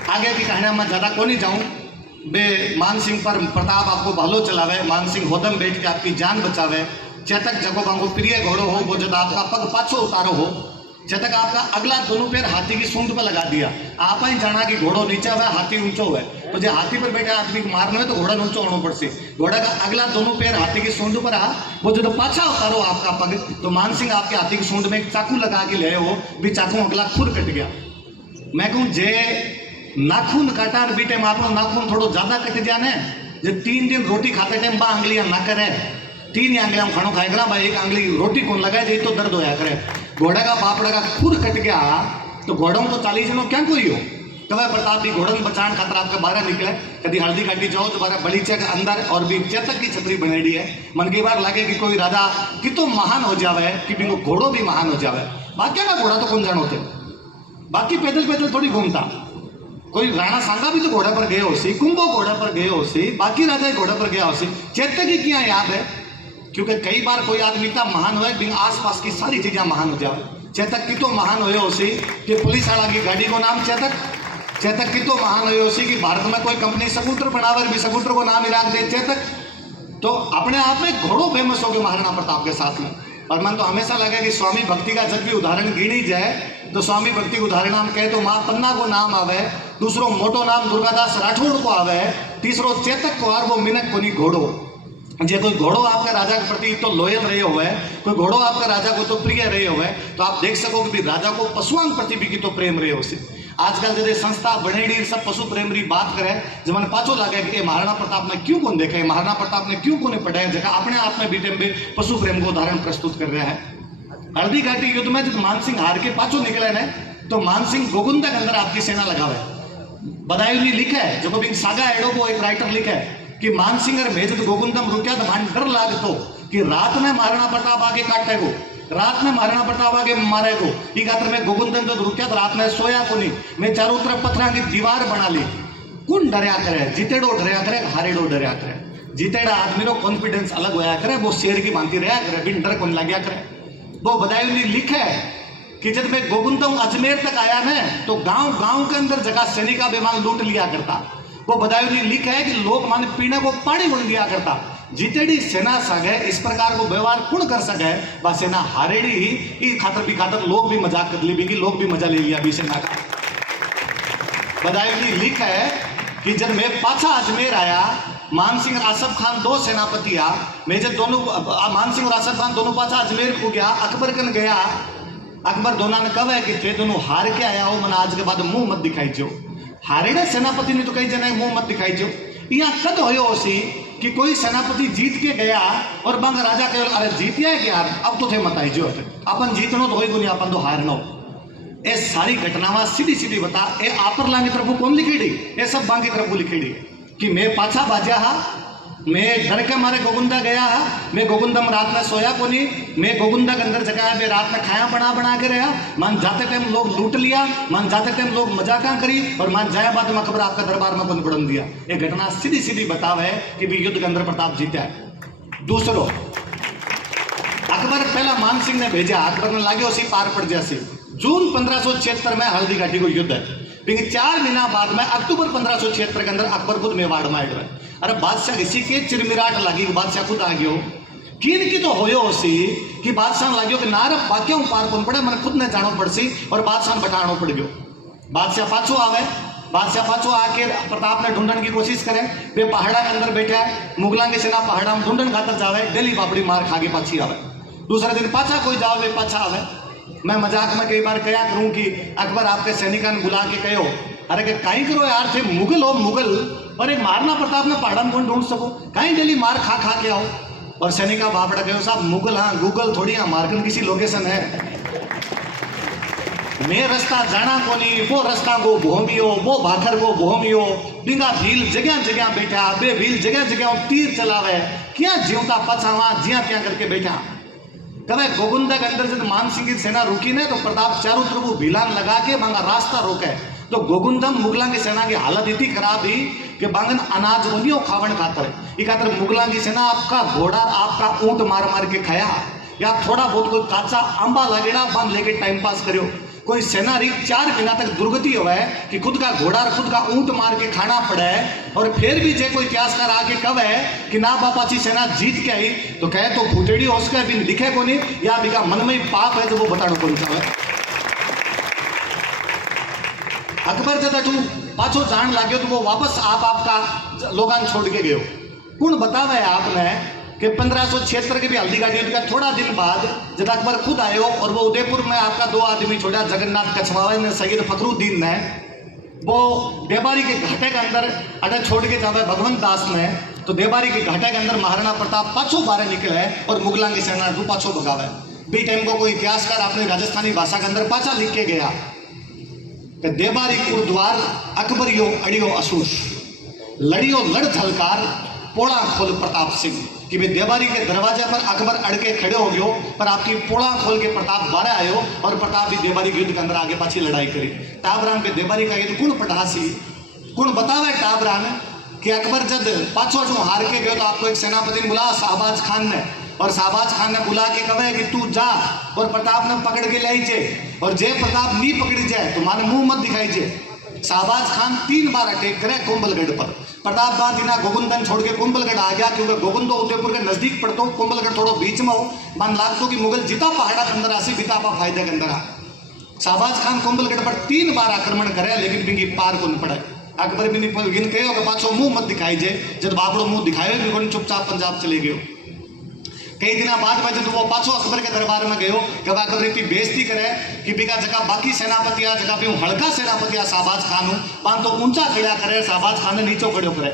आगे की कहानी में ज्यादा को नहीं जाऊं, बे मान सिंह पर प्रताप आपको भालो चलावे, मान सिंह होदम बैठ के आपकी जान बचावे। चेतक जगो बांगो प्रिय घोड़ो हो, वो जब आपका पग पाछो उतारो हो, चेतक आपका अगला दोनों पैर हाथी की सूंड पर लगा दिया। आप ही जाना कि घोड़ो नीचा हुआ हाथी ऊंचो हुआ, तो जो हाथी पर बैठे आदमी को मारना है तो घोड़ा ऊंचो होना पड़से। घोड़ा का अगला दोनों पैर हाथी की सूंड पर आ, वो जो पाछा उतारो आपका पग, तो मान सिंह आपके हाथी की सूंड में एक चाकू लगा के ले हो, भी चाकू अगला खुद कट गया। मैं कहूँ जे नाखून काटा बीटे में आपको नाखून थोड़ा ज्यादा कट जाने, जो 3 दिन रोटी खाते टाइम बा आंगलियां ना करे, 3 आंगलियां खानो खाएगा भाई, एक आंगली रोटी कौन लगाए जाए तो दर्द होया करे। घोड़ा का बापड़ा का खुद कट गया तो घोड़ों तो 40 जनों क्या कोई हो। तो वह प्रताप भी घोड़न बचान खातर आपका बारह निकले, कभी हल्दी काटी जाओ दोबारा बलीचे के अंदर और भी चेतक की छतरी बनेड़ी है। मन की बार लगे कि कोई राजा कि तो महान हो जावे कि बिंगो घोड़ो भी महान हो जावे। बाकी का घोड़ा तो कौन जानो थे, बाकी पैदल पैदल थोड़ी घूमता। कोई राणा सांगा भी तो घोड़े पर गए हो सी, कुंभो घोड़े पर गए हो सी, बाकी राजा घोड़े पर गया हो सी। चेतक की क्या याद है, क्योंकि कई बार कोई आदमी इतना महान हुआ बिंग आसपास की सारी चीजें महान हो जाए। चेतक की तो महान हुए हो सी कि पुलिस वाला की गाड़ी को नाम चेतक। चेतक की तो महान हुए हो सी कि भारत में कोई कंपनी स्कूटर बनावर भी स्कूटर को नाम इराक दे चेतक। तो अपने आप में घोड़ो फेमस हो गए महाराणा प्रताप के साथ में। और मन तो हमेशा लगा कि स्वामी भक्ति का जब भी उदाहरण गिनी जाए तो स्वामी भक्ति के उदाहरण हम कहे तो माँ पन्ना को नाम आवे, दूसरो मोटो नाम दुर्गादास राठौड़ को आवे, तीसरो चेतक को और वो मिनक को नहीं घोड़ो। जे कोई घोड़ो आपका राजा के प्रति तो लॉयल रहे हुए, कोई घोड़ो आपका राजा को तो प्रिय रहे हुए, तो आप देख सको कि राजा को पशुओं प्रति भी की तो प्रेम रहे हो। आजकल जैसे संस्था बनेड़ी सब पशु प्रेम री बात करे जब मन पाछो लगे कि महाराणा प्रताप ने क्यों कौन देखा है, महाराणा प्रताप ने क्यों कोने पढ़ाया, जगह अपने आप में बीते में पशु प्रेम को उदाहरण प्रस्तुत कर रहा है। हल्दी घाटी युद्ध में जब मान सिंह हार के पाछो निकले ने तो मान सिंह गोगुंदा के अंदर आपकी सेना लगावे। बदायूं लिखा है जो कभी सागा एडो को एक राइटर लिखा है कि मान सिंह और भेजत गोगुंदम रुकिया तो मान डर लागतो कि रात में महाराणा प्रताप आगे काटे को, रात में महाराणा प्रताप आगे मारे को। ई खातर में गोगुंदम तो रुकिया तो रात में सोया को नहीं, मैं चारों तरफ पत्थर की दीवार बना ली। कौन डरया करे, जीतेड़ो डरया करे, हारेड़ो डरया करे। जीतेड़ा आदमी रो कॉन्फिडेंस अलग होया करे, वो शेर की भांति रहा करे, बिन डर कौन लग्या करे। वो बदायूं लिखा है कि जब मैं गोविंदम अजमेर तक आया ना तो गांव गांव के अंदर जगह सैनिका बेमान लूट लिया करता। वो बदायूं ने लिखा है कि लोग मान पीने को पानी बन दिया करता। जितेड़ी सेना सगे इस प्रकार को व्यवहार कौन कर सके, वह सेना हारेड़ी ही खातर भी खातर लोग भी मजाक कर ली, लोग भी मजा ले लिया भी सेना का। बदायूं ने लिखा है कि जब मैं पाछा अजमेर आया, मान सिंह और आसफ खान दो सेनापति आ, मैं जब दोनों मान सिंह और आसफ खान दोनों पाछा अजमेर को गया, अकबर कन गया। अकबर दोनों ने कहा है कि थे दोनों हार के आया हो, मन आज के बाद मुंह मत दिखाई जो। हारेड़े सेनापति ने तो कई जना मुंह मत दिखाई जो। यहाँ कद हो कि कोई सेनापति जीत के गया और बंग राजा कहे अरे जीतिया है कि यार अब तो थे मत आई जो अपन जीतनो तो होई अपन तो हारनो। ये सारी घटनावां सीधी सीधी बता ए आपर लांगी तरफ कौन लिखेड़ी, ये सब बांगी तरफ लिखेड़ी कि मैं पाछा बाजा हा, मैं डर के मारे गोगुंदा गया हा, मैं गोगुंदा में रात में सोया को नहीं, मैं गोगुंदा के अंदर जगह मैं रात में खाया बना के रहा। मान जाते टाइम लोग लूट लिया, मान जाते टाइम लोग मजाका करी और मान जाए बाद में अकबर आपका दरबार में बंद पड़न दिया। ये घटना सीधी सीधी बताव है कि भी युद्ध के अंदर प्रताप जीता है। दूसरो अकबर पहला मान सिंह ने भेजा, अकबर ने लागे उसी पार पड़ जैसे जून 1576 में हल्दी घाटी को युद्ध है। लेकिन 4 महीना बाद में अक्टूबर 1576 के अंदर अकबर खुद मेवाड़ में आएगा। अरे बादशाह इसी के चिरमिराट लगी, बादशाह खुद आ गयो किन की तो होयो उसी कि बादशाह लगे कि नार बाक्यों पार कौन पड़े, मैंने खुद ने जानो पड़सी और बादशाह बटानो पड़ गयो। बादशाह पाछो आवे, बादशाह पाछो आके प्रताप ने ढूंढने की कोशिश करे। वे पहाड़ा के अंदर बैठा है, मुगलों की सेना पहाड़ा में ढूंढन खातर जावे, डेली बापड़ी मार खा के पाछी आवे। दूसरे दिन पाछा कोई जावे पाछा आवे। मैं मजाक में कई बार कया करूं कि अकबर आपके सैनिकों ने बुला के कहो अरे कि कहीं करो यार थे मुगल हो मुगल, अरे मारना प्रताप ने पहाड़ा में कौन ढूंढ सको, कहीं डेली मार खा के आओ। और सैनिका बापड़ा कहो साहब मुगल हाँ गूगल थोड़ी हाँ मार्कन किसी लोकेशन है, मैं रास्ता जाना को नहीं, वो रास्ता को भूमियो, वो भाखर को भूमियो, बिंगा भील जगह जगह बैठा, बे भील जगह जगह तीर चलावे, क्या जीवता पछावा जिया क्या करके बैठा। कभी गोगुंदा के अंदर जब मान सिंह की सेना रुकी ने तो प्रताप चारों तरफ भीलान लगा के बांगा रास्ता रोके। तो गोगुंदम मुगला की सेना की हालत इतनी खराब ही कि बांगन अनाज उन्हीं खावन खातर ये खातर मुगला की सेना आपका घोड़ा आपका ऊंट मार मार के खाया, या थोड़ा बहुत कोई काचा आंबा लगेड़ा बांध लेके टाइम पास करो। कोई सेना रही 4 महीना तक दुर्गति हुआ है कि खुद का घोड़ा और खुद का ऊंट मार के खाना पड़ा है। और फिर भी जे कोई इतिहासकार आके कब है कि ना बापाची सेना जीत के आई तो कहे तो फुटेड़ी हो उसका भी दिखे को नहीं, या बिका मन में ही पाप है जो वो बताना कौन सा है। अकबर जब अठू पाछो जान लाग्यो तो वो वापस आपका लोगान छोड़ के गयो। कौन बतावा है आपने कि 1576 के भी हल्दी घाटी युद्ध का थोड़ा दिन बाद जब अकबर खुद आयो और वो उदयपुर में आपका 2 आदमी छोड़ा, जगन्नाथ कछवावे ने सैयद फखरुद्दीन ने, वो देबारी के घाटे के अंदर अटक छोड़ के जावे भगवंत दास ने। तो देबारी के घाटे के अंदर महाराणा प्रताप पाछो बाहर निकले और मुगलों की सेना को पाछो भगावे। बी टाइम को कोई इतिहासकार अपनी राजस्थानी भाषा के अंदर पाछा लिख के गया कि देबारी गुरुद्वार अकबरियो अड़ियो असूस लड़ियो लड़ झलकार पोड़ा खोल प्रताप सिंह कि भाई देवारी के दरवाजे पर अकबर अड़के खड़े हो गयो पर आपकी पोड़ा खोल के प्रताप बारह आयो और प्रताप भी देवारी के युद्ध के अंदर आगे पाछी लड़ाई करी। टाबरान पे देवारी का युद्ध कौन पटासी कौन बतावे टाबरान कि अकबर जब पाछो हार के गयो तो आपको एक सेनापति ने बुला शाहबाज खान ने, और शाहबाज खान ने बुला के कहे कि तू जा और प्रताप ने पकड़ के लाई जे, और जे प्रताप नहीं पकड़ी जाए तो माने मुंह मत दिखाई जे। शाहबाज खान 3 बार अटैक करे कुंभलगढ़ पर। प्रताप बाद इना गोगुंदन छोड़ के कुंभलगढ़ आ गया क्योंकि गोगुंदो उदयपुर के नजदीक पड़तो, कुंभलगढ़ थोड़ो बीच में हो, मान लागतो कि मुगल जिता पहाड़ा के अंदर आसी बिता पा फायदे के अंदर आ। शाहबाज खान कुंभलगढ़ पर 3 बार आक्रमण करे लेकिन बिंगी पार को न पड़े। अकबर भी गिन कहो कि पाछो मुंह मत दिखाई जे, जब बापड़ो मुंह दिखाए भी चुपचाप पंजाब चले गयो। कई दिन बाद में जब वो पाछो अकबर के दरबार में गयो कि अकबर इतनी बेइज्जती करे कि बिका जगह बाकी सेनापति आ जगह भी हल्का सेनापति आ शाहबाज खान हूँ पान तो ऊंचा खड़ा करे, शाहबाज खान ने नीचो खड़ो करे।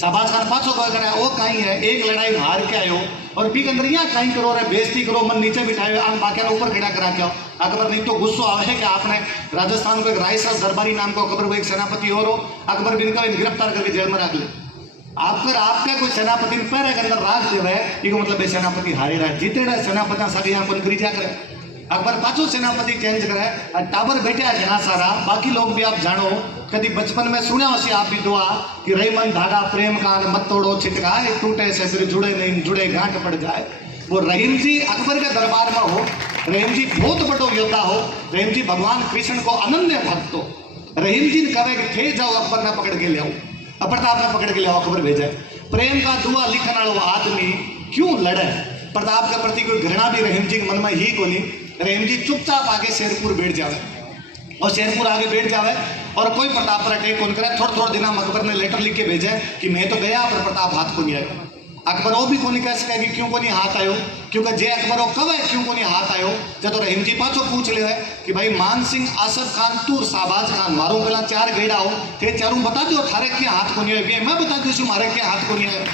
शाहबाज खान पाछो करे वो कहीं है एक लड़ाई हार के आयो और भी अंदर यहाँ कहीं करो रे बेइज्जती करो मन नीचे बिठाए आन बाकी ऊपर खड़ा करा के आओ। अकबर नहीं तो गुस्सो आवे कि आपने राजस्थान को एक रायसर दरबारी नाम को अकबर को एक सेनापति और हो, अकबर भी इनका गिरफ्तार करके जेल में रख ले। आपका कोई सेनापति पैर के अंदर राज दे रहे मतलब सेनापति हारे रहा जीते रहे सेनापति सगे यहाँ कौन करी जा करे। अकबर पाछो सेनापति चेंज करे टाबर बैठे घना सारा बाकी लोग भी आप जानो कभी बचपन में सुना उसी आप भी दुआ कि रही मन धागा प्रेम का मत तोड़ो छिटकाए टूटे से फिर जुड़े नहीं जुड़े गांठ पड़ जाए। वो रहीम जी अकबर के दरबार में हो रहीम जी बहुत बड़ो योद्धा हो, रहीम जी भगवान कृष्ण को अनन्य भक्त हो। रहीम जी ने कहे कि थे जाओ अकबर ना पकड़ के ले आओ, प्रताप ना पकड़ के ले आओ, अकबर भेजा। प्रेम का दुआ लिखने वाला आदमी क्यों लड़े? प्रताप के प्रति कोई घृणा भी रहीम जी के मन में ही को नहीं। रहीम जी चुपचाप आगे शेरपुर बैठ जावे और शेरपुर आगे बैठ जावे और कोई प्रताप पर अटैक कौन करे। थोड़ा दिना अकबर ने लेटर लिख के भेजे कि मैं तो गया पर प्रताप हाथ को नहीं आया। अकबर वो भी को नहीं कह सके कि क्यों को नहीं हाथ आयो, क्योंकि जे अकबर वो कब है क्यों को नहीं हाथ आयो। जब तो रहीम जी पाछो पूछ ले कि भाई मान सिंह, आसफ खान, तूर, शाहबाज खान मारो पहला 4 गेड़ा हो थे, चारों बता दो थारे क्या हाथ को नहीं आयो। मैं बता दूँ मारे क्या हाथ को नहीं आयो।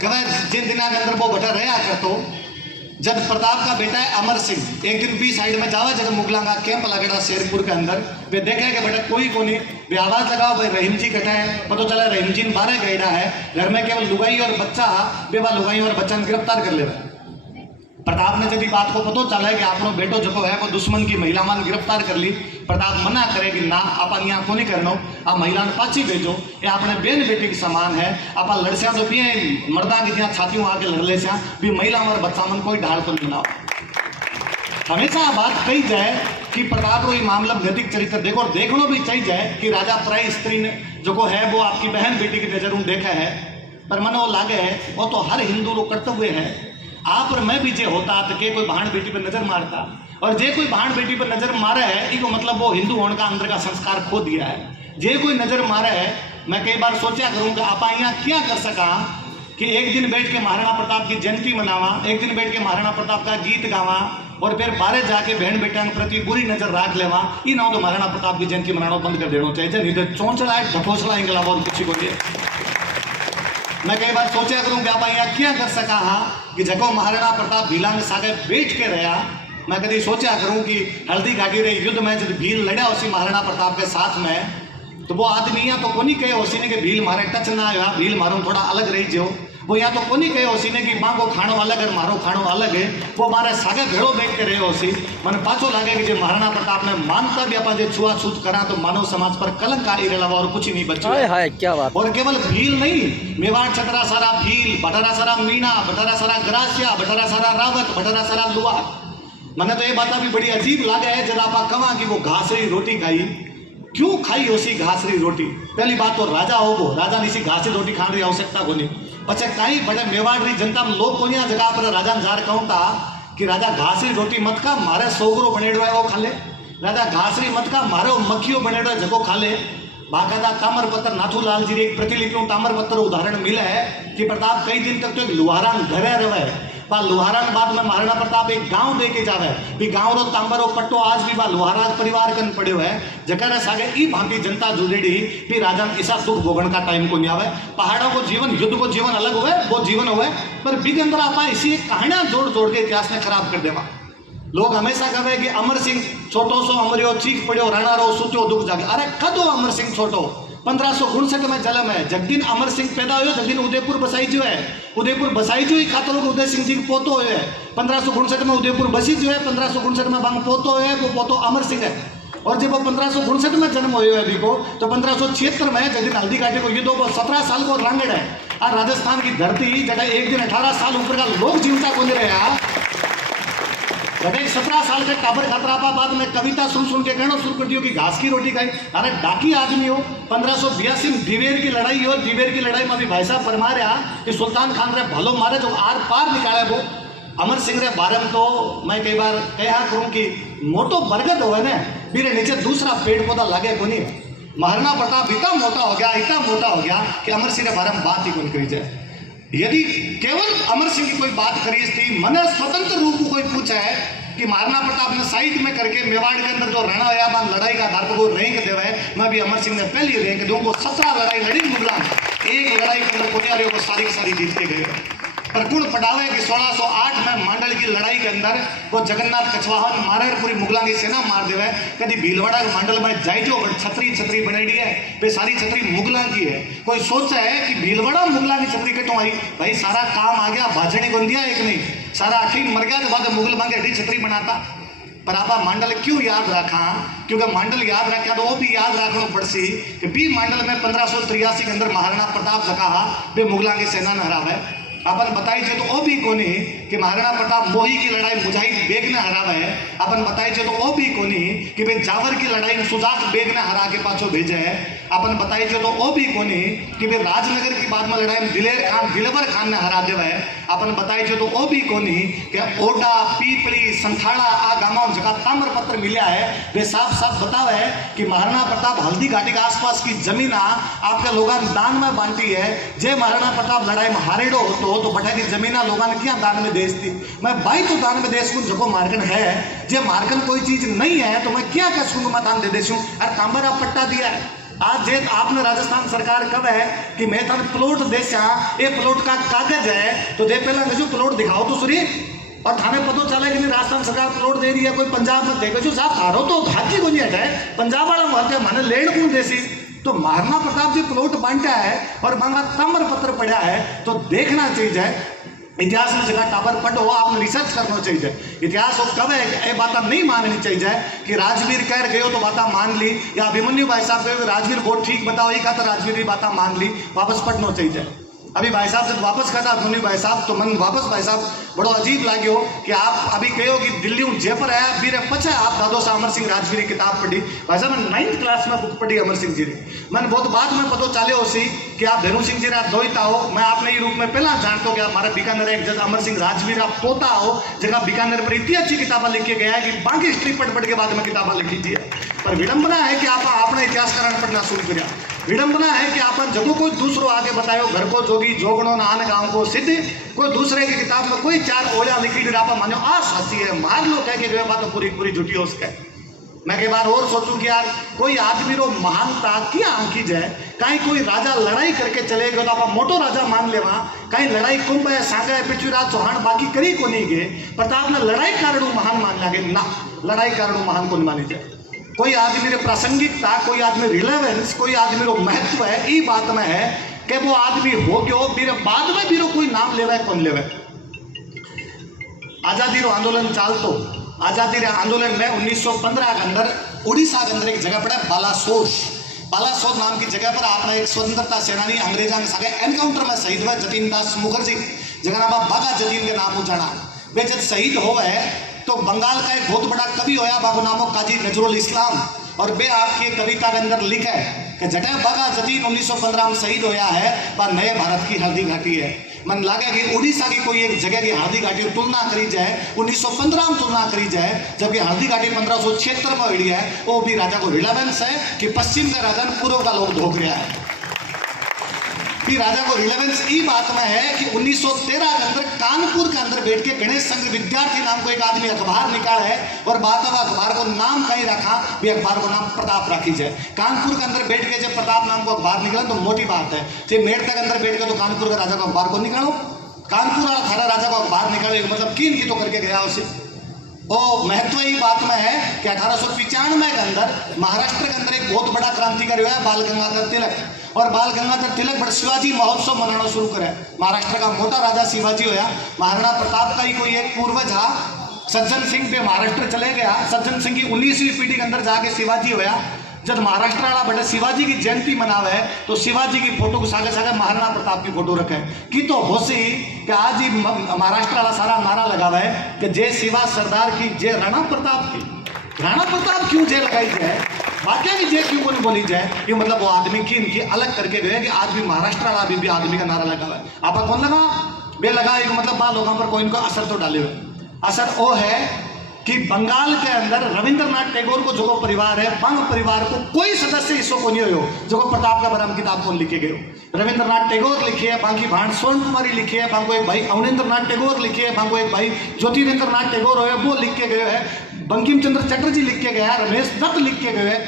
कहे जिन दिना के अंदर वो बटा रहा कर तो जब प्रताप का बेटा है अमर सिंह एक दिन बी साइड में जावा, जब मुगलों का कैंप लगेगा शेरपुर के अंदर, वे देखे कि बेटा कोई को नहीं, वे आवाज लगाओ भाई रहीम जी कटा है। पता चला रहीम जी 12 गैडा है, घर में केवल लुगाई और बच्चा, वे वह लुगाई और बच्चा गिरफ्तार कर ले। प्रताप ने जब बात को पता चला कि आपनो बेटो जो है वो दुश्मन की महिला मान गिरफ्तार कर ली, प्रताप मना करे कि ना आप यहाँ को नहीं करना, आप महिला ने पाछी भेजो, ये अपने बेन बेटी के समान है। आप लड़सिया तो भी मर्दा की जहाँ छातियों आके लड़ ले भी महिला और बच्चा मन कोई ढाल को नहीं बनाओ। हमेशा बात कही जाए कि प्रताप रो मामला नैतिक चरित्र देखो, और देखना भी चाहिए जाए कि राजा पराई स्त्री ने जो है वो आपकी बहन बेटी की नजर देखा है, पर मन वो लागे है वो तो हर हिंदू रो कर्तव्य है। आप और मैं भी जे होता तो के कोई बहन बेटी पर नजर मारता, और जे कोई बहन बेटी पर नजर मारे है इको मतलब वो हिंदू होने का अंदर का संस्कार खो दिया है। जे कोई नजर मारे है, मैं कई बार सोचा करूँ कि आप यहाँ क्या कर सका कि एक दिन बैठ के महाराणा प्रताप की जयंती मनावा, एक दिन बैठ के महाराणा प्रताप का गीत गावा और फिर बाहर जाके बहन बेटा के प्रति बुरी नजर रख लेवा। ये ना तो महाराणा प्रताप की जयंती मनाना बंद कर देना चाहिए, नहीं तो चौंचला ढकोसला इंगला और कुछ को दिए। मैं कई बार सोचा करूँ कि आप यहाँ क्या कर सका हाँ कि जगह महाराणा प्रताप भीला में सागे बैठ के रहा। मैं कभी सोचा करूँ कि हल्दी घाटी रे युद्ध में जब भील लड़ा उसी महाराणा प्रताप के साथ में, तो वो आदमी यहाँ तो कोनी कहे उसी ने कि भील मारे टच ना आया, भील मारो थोड़ा अलग रही जो। वो यहाँ तो कोनी कहे उसी ने कि माँ को खानो अलग है मारो खानो अलग है। वो मारे सागे भेड़ो बैठ के रहे उसी मन पाछो लागे कि जो महाराणा प्रताप ने मानता भी अपन जो छुआछूत करा तो मानव समाज पर कलंक आ ही रहा और कुछ नहीं बचा है। क्या बात। और केवल भील नहीं, मेवाड़ छतरा सारा भील, बटारा सारा मीना, बटारा सारा ग्रासिया, बटारा सारा रावत, बटारा सारा लुआ। मैंने तो ये बात भी बड़ी अजीब लगे है जब आप कहा कि वो घासरी रोटी खाई, क्यों खाई उसी घासरी रोटी। पहली बात तो राजा हो वो राजा इसी घासरी रोटी खाने की आवश्यकता को नहीं। पचे कहीं बड़े मेवाड़ री जनता में लोग को जगह पर राजा जार कहूँ था कि राजा घासरी रोटी मत खा, मारे सोगरो बनेड़ो है वो खा ले। राजा घासरी मत खा, मारे मक्खियों बनेड़ो है जगो खा ले। बाकायदा ताम्रपत्र नाथूलाल जी एक प्रतिलिपि ताम्रपत्र उदाहरण मिला है कि प्रताप कई दिन तक तो एक लुहारा घरे रहे। लुहारा बाद में महाराणा प्रताप एक गांव दे के जावे, भी गांव रो तांबर पट्टो आज भी लुहारा परिवार कन पड़ो है। जगह सागे ई भांति जनता जुड़ेड़ी भी राजा ऐसा दुख भोगन का टाइम को नहीं आवे। पहाड़ों को जीवन, युद्ध को जीवन अलग हुए, वो जीवन हुए, पर बिग अंदर आप इसी कहानियां जोड़ जोड़ के इतिहास ने खराब कर देवा। लोग हमेशा कहे कि अमर सिंह छोटो सो अमरियो चीख पड़ो राणा रो सुचो दुख जागे। अरे कदो अमर सिंह छोटो 1559 में जन्म है। जगदीन अमर सिंह पैदा हुए, जगदीन उदयपुर बसाई जो है, उदयपुर बसाई जो ही खातर उदय सिंह जी पोतो हुए है। 1559 में उदयपुर बसी जो है, 1559 में बांग पोतो है, वो पोतो अमर सिंह है। और जब वो 1559 में जन्म हुए है अभी को, तो 1576 में जगदीन हल्दी घाटी को युद्ध वो 17 साल को रांगड़ है। और राजस्थान की धरती जगह एक दिन 18 साल ऊपर का लोग जीवता को नहीं रहा। जब 17 साल के टाबर खतराबाद में कविता सुन के कहना शुरू कर दियो कि घास की रोटी खाई। अरे डाकी आदमी हो। 1582 में दिवेर की लड़ाई हो, दिवेर की लड़ाई में भी भाई साहब फरमा रहा कि सुल्तान खान रे भलो मारे जो आर पार निकाले वो अमर सिंह रे बारे में। तो मैं कई बार कहा करूँ कि मोटो बरगद हो ना मेरे नीचे दूसरा पेड़ पौधा लगे को नहीं। महाराणा प्रताप इतना मोटा हो गया कि अमर सिंह के बारे में बात ही कौन करी जाए। यदि केवल अमर सिंह की कोई बात करी थी, मैंने स्वतंत्र रूप कोई पूछा है कि महाराणा प्रताप ने साइड में करके मेवाड़ के अंदर जो रणा याबान लड़ाई का आधार पर वो रैंक देवा है, मैं भी अमर सिंह ने पहली रैंक दूँ। वो 17 लड़ाई लड़ी मुगला, एक लड़ाई के अंदर पुनिया वो सारी की सारी जीत के गए। पर गुण पढ़ावे कि 1608 में मांडल की लड़ाई के अंदर वो जगन्नाथ कछवाहन मारे पूरी मुगलों की सेना मार देवे। कभी भीलवाड़ा के मांडल में जाई जो छतरी बनेड़ी है, वे सारी छतरी मुगलों की है। कोई सोचा है कि भीलवाड़ा मुगलों की छतरी कटो आई, भाई सारा काम आ गया, भाजनी को दिया एक नहीं, सारा आखिर मर गया तो बाद मुगल मांगे अड्डी छतरी बनाता। पर आप मांडल क्यों याद रखा? क्योंकि मांडल याद रखा तो वो भी याद रखना पड़सी कि बी मांडल में 1583 के अंदर महाराणा प्रताप जगह वे मुगलों की सेना न हरावे। अपन बताई छे तो ओ भी कोनी कि महाराणा प्रताप मोही की लड़ाई मुजाहिद बेग ने हरावा है। अपन बताई छे तो ओ भी कोनी कि भाई जावर की लड़ाई में सुजात बेग ने हरा के पाछो भेजे है। अपन बताई छे तो ओ भी कोनी कि भाई राजनगर की बाद में लड़ाई में दिलेवर खान ने हरा देवा है। अपन बताई छे तो ओ भी कोनी कि ओडा पीपली संथाड़ा आ गांव जगह ताम्रपत्र मिला है वे साफ साफ बतावे है कि महाराणा प्रताप हल्दी घाटी के आसपास की जमीन आपके लोगों दान में बांटी है। जे महाराणा प्रताप लड़ाई में हारेडो तो बटा की जमीना लोगों ने क्या दान में देश थी। मैं भाई तो दान में देश को जगो मार्कन है, जे मार्कन कोई चीज नहीं है तो मैं क्या कह सकूंगा, मैं दान दे देशूं। अरे तांबरा पट्टा दिया है आज जे आपने राजस्थान सरकार कब है कि मैं थाने प्लॉट देशा ये प्लॉट का कागज है तो जे पहला जो प्लॉट दिखाओ तो सुरी और थाने पता चला कि नहीं राजस्थान सरकार प्लॉट दे रही है कोई पंजाब में देखो जो साहब थारो तो भाग्य को नहीं हटाए पंजाब वाला मानते माने लेड़ कौन देसी। तो महाराणा प्रताप जी प्लॉट बांटा है और मांगा ताम्र पत्र पड़ा है तो देखना चाहिए। इतिहास में जगह टाबर पढ़ो आपने रिसर्च करना चाहिए। इतिहास कब है ये बात नहीं माननी चाहिए कि राजवीर कह गए तो बात मान ली या अभिमन्यु भाई साहब कहे राजवीर बहुत ठीक बताओ ये कहा तो राजवीर की बात मान ली वापस पढ़ना चाहिए। अभी भाई साहब जब वापस करता अभिमन्यु भाई साहब तो मन वापस भाई साहब बड़ो अजीब लगे हो कि आप अभी कहो कि दिल्ली हूँ जयपुर आया बीरे पचा आप दादो सा अमर सिंह राजवीर की किताब पढ़ी। भाई साहब मैं 9th क्लास में बुक पढ़ी अमर सिंह जी ने मैंने बहुत बाद में पता चले उसी कि आप धेनु सिंह जी दोहिता हो। मैं आपने ये रूप में पहला जानता हूँ कि आप हमारे बीकानेर एक जज अमर सिंह राजवीर आप पोता हो जगह बीकानेर पर इतनी अच्छी किताबें लिख के गया है कि बाकी हिस्ट्री पढ़ के बाद में किताबें लिखी थी। पर विडंबना है कि आप अपने इतिहासकरण पढ़ना शुरू किया। विडंबना है कि आप जब कोई दूसरो आगे बतायो घर को जोगी जोगणो नान गांव को सिद्ध कोई दूसरे की किताब में कोई 4 ओला लिखी आप मानो आ सच्ची है मार लो कह के बात तो पूरी पूरी झूठी हो उसके। मैं कई बार और सोचूं कि यार कोई आदमी रो महानता क्या आंकी जाए कहीं कोई राजा लड़ाई करके चले गए तो आप मोटो राजा मान लेवा कहीं लड़ाई कुंभ है सांगा है पृथ्वीराज चौहान बाकी करी को नहीं गए प्रताप ने लड़ाई कारण महान मान लागे ना लड़ाई कारण महान को नहीं मानी जाए। कोई आदमी रे प्रासंगिकता कोई आदमी रिलेवेंस कोई आदमी रो महत्व है ये बात में है कि वो आदमी हो गयो फिर बाद में भी कोई नाम लेवे कौन लेवे। आजादी रो आंदोलन चालतो आजादी रे आंदोलन में 1915 के अंदर उड़ीसा के अंदर एक जगह पड़ा बालासोर नाम की जगह पर आपने एक स्वतंत्रता सेनानी अंग्रेजा के साथ एनकाउंटर में शहीद हुए जतीन दास मुखर्जी जगह नाम बागा जतीन के नाम जाना। वे जब शहीद हो तो बंगाल का एक बहुत बड़ा कवि होया बाबू नामो काजी नजरुल इस्लाम और वे आपकी कविता के अंदर लिखा है कि जटे बागा जतीन 1915 में शहीद होया है वह नए भारत की हल्दी घाटी है। मन लगे कि उड़ीसा की कोई एक जगह की हल्दी घाटी तुलना करी जाए 1915 में तुलना करी जाए जबकि हल्दी घाटी 1576 में हुई है वो भी राजा को रिलेवेंस है कि पश्चिम का राजा पूर्व का लोग धोख रहा है। फिर राजा को रिलेवेंस ई बात में है कि 1913 के अंदर कानपुर के अंदर बैठ के गणेश संघ विद्यार्थी नाम को एक आदमी अखबार निकाला है और बात अब अखबार को नाम कहीं रखा भी अखबार को नाम प्रताप रखी जाए। कानपुर के अंदर बैठ के जब प्रताप नाम को अखबार निकला तो मोटी बात है फिर मेड़ता के अंदर बैठ के तो कानपुर का राजा को अखबार को निकालो कानपुर वाला थारा राजा को अखबार निकालो मतलब किन की तो करके गया उसे। ओ महत्व ही बात में है कि 1895 के अंदर महाराष्ट्र के अंदर एक बहुत बड़ा क्रांतिकारी हुआ बाल गंगाधर तिलक और बाल गंगाधर तिलक बट शिवाजी महोत्सव मनाना शुरू करे। महाराष्ट्र का मोटा राजा शिवाजी होया महाराणा प्रताप का ही कोई एक पूर्वज हा सज्जन सिंह पे महाराष्ट्र चले गया। सज्जन सिंह की 19वीं पीढ़ी के अंदर जाके शिवाजी होया। जब महाराष्ट्र वाला बटे शिवाजी की जयंती मनावे तो शिवाजी की फोटो को सागे सागे महाराणा प्रताप की फोटो रखे कि तो होसी कि आज ही महाराष्ट्र वाला सारा नारा लगावे कि जय शिवा सरदार की जय राणा प्रताप क्यों जय लगाई जाए वाक्य की जय क्यों नहीं बोली जाए ये मतलब वो आदमी की इनकी अलग करके गए कि आज भी महाराष्ट्र वाला भी आदमी का नारा लगावे आप कौन लगा बे लगा एक मतलब बा लोगों पर कोई इनको असर तो डाले हुए असर वो है कि बंगाल के अंदर रविंद्रनाथ टैगोर को जो परिवार है बंग परिवार को कोई सदस्य इसको को नहीं हो जो प्रताप का बराम किताब को लिखे गए। रविंद्रनाथ टैगोर लिखे है बाकी भाण स्वर्ण कुमारी लिखी है बांको एक भाई अवनेन्द्रनाथ टैगोर लिखे है बांको एक भाई ज्योतिरेंद्रनाथ टैगोर है वो लिख के गए है बंकिम चंद्र चटर्जी लिख के गया रमेश दत्त लिख के गए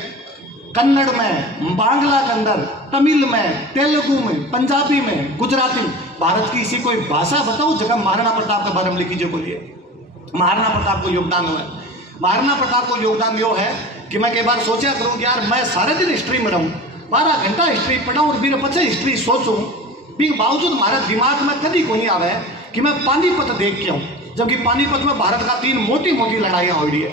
कन्नड़ में बांग्ला के अंदर तमिल में तेलुगु में पंजाबी में गुजराती भारत की इसी कोई भाषा बताओ जगह महाराणा प्रताप का बारे में लिखी जो बोलिए। महाराणा प्रताप को योगदान हुआ है। महाराणा प्रताप को योगदान यो है कि मैं कई बार सोचा करूँ कि यार मैं सारे दिन हिस्ट्री में रहूँ 12 घंटा हिस्ट्री पढ़ाऊँ और मेरे पचे हिस्ट्री सोचूँ भी बावजूद हमारे दिमाग में कभी को नहीं आवे कि मैं पानीपत देख के आऊँ जबकि पानीपत में भारत का 3 मोटी मोटी लड़ाइयाँ हो रही है।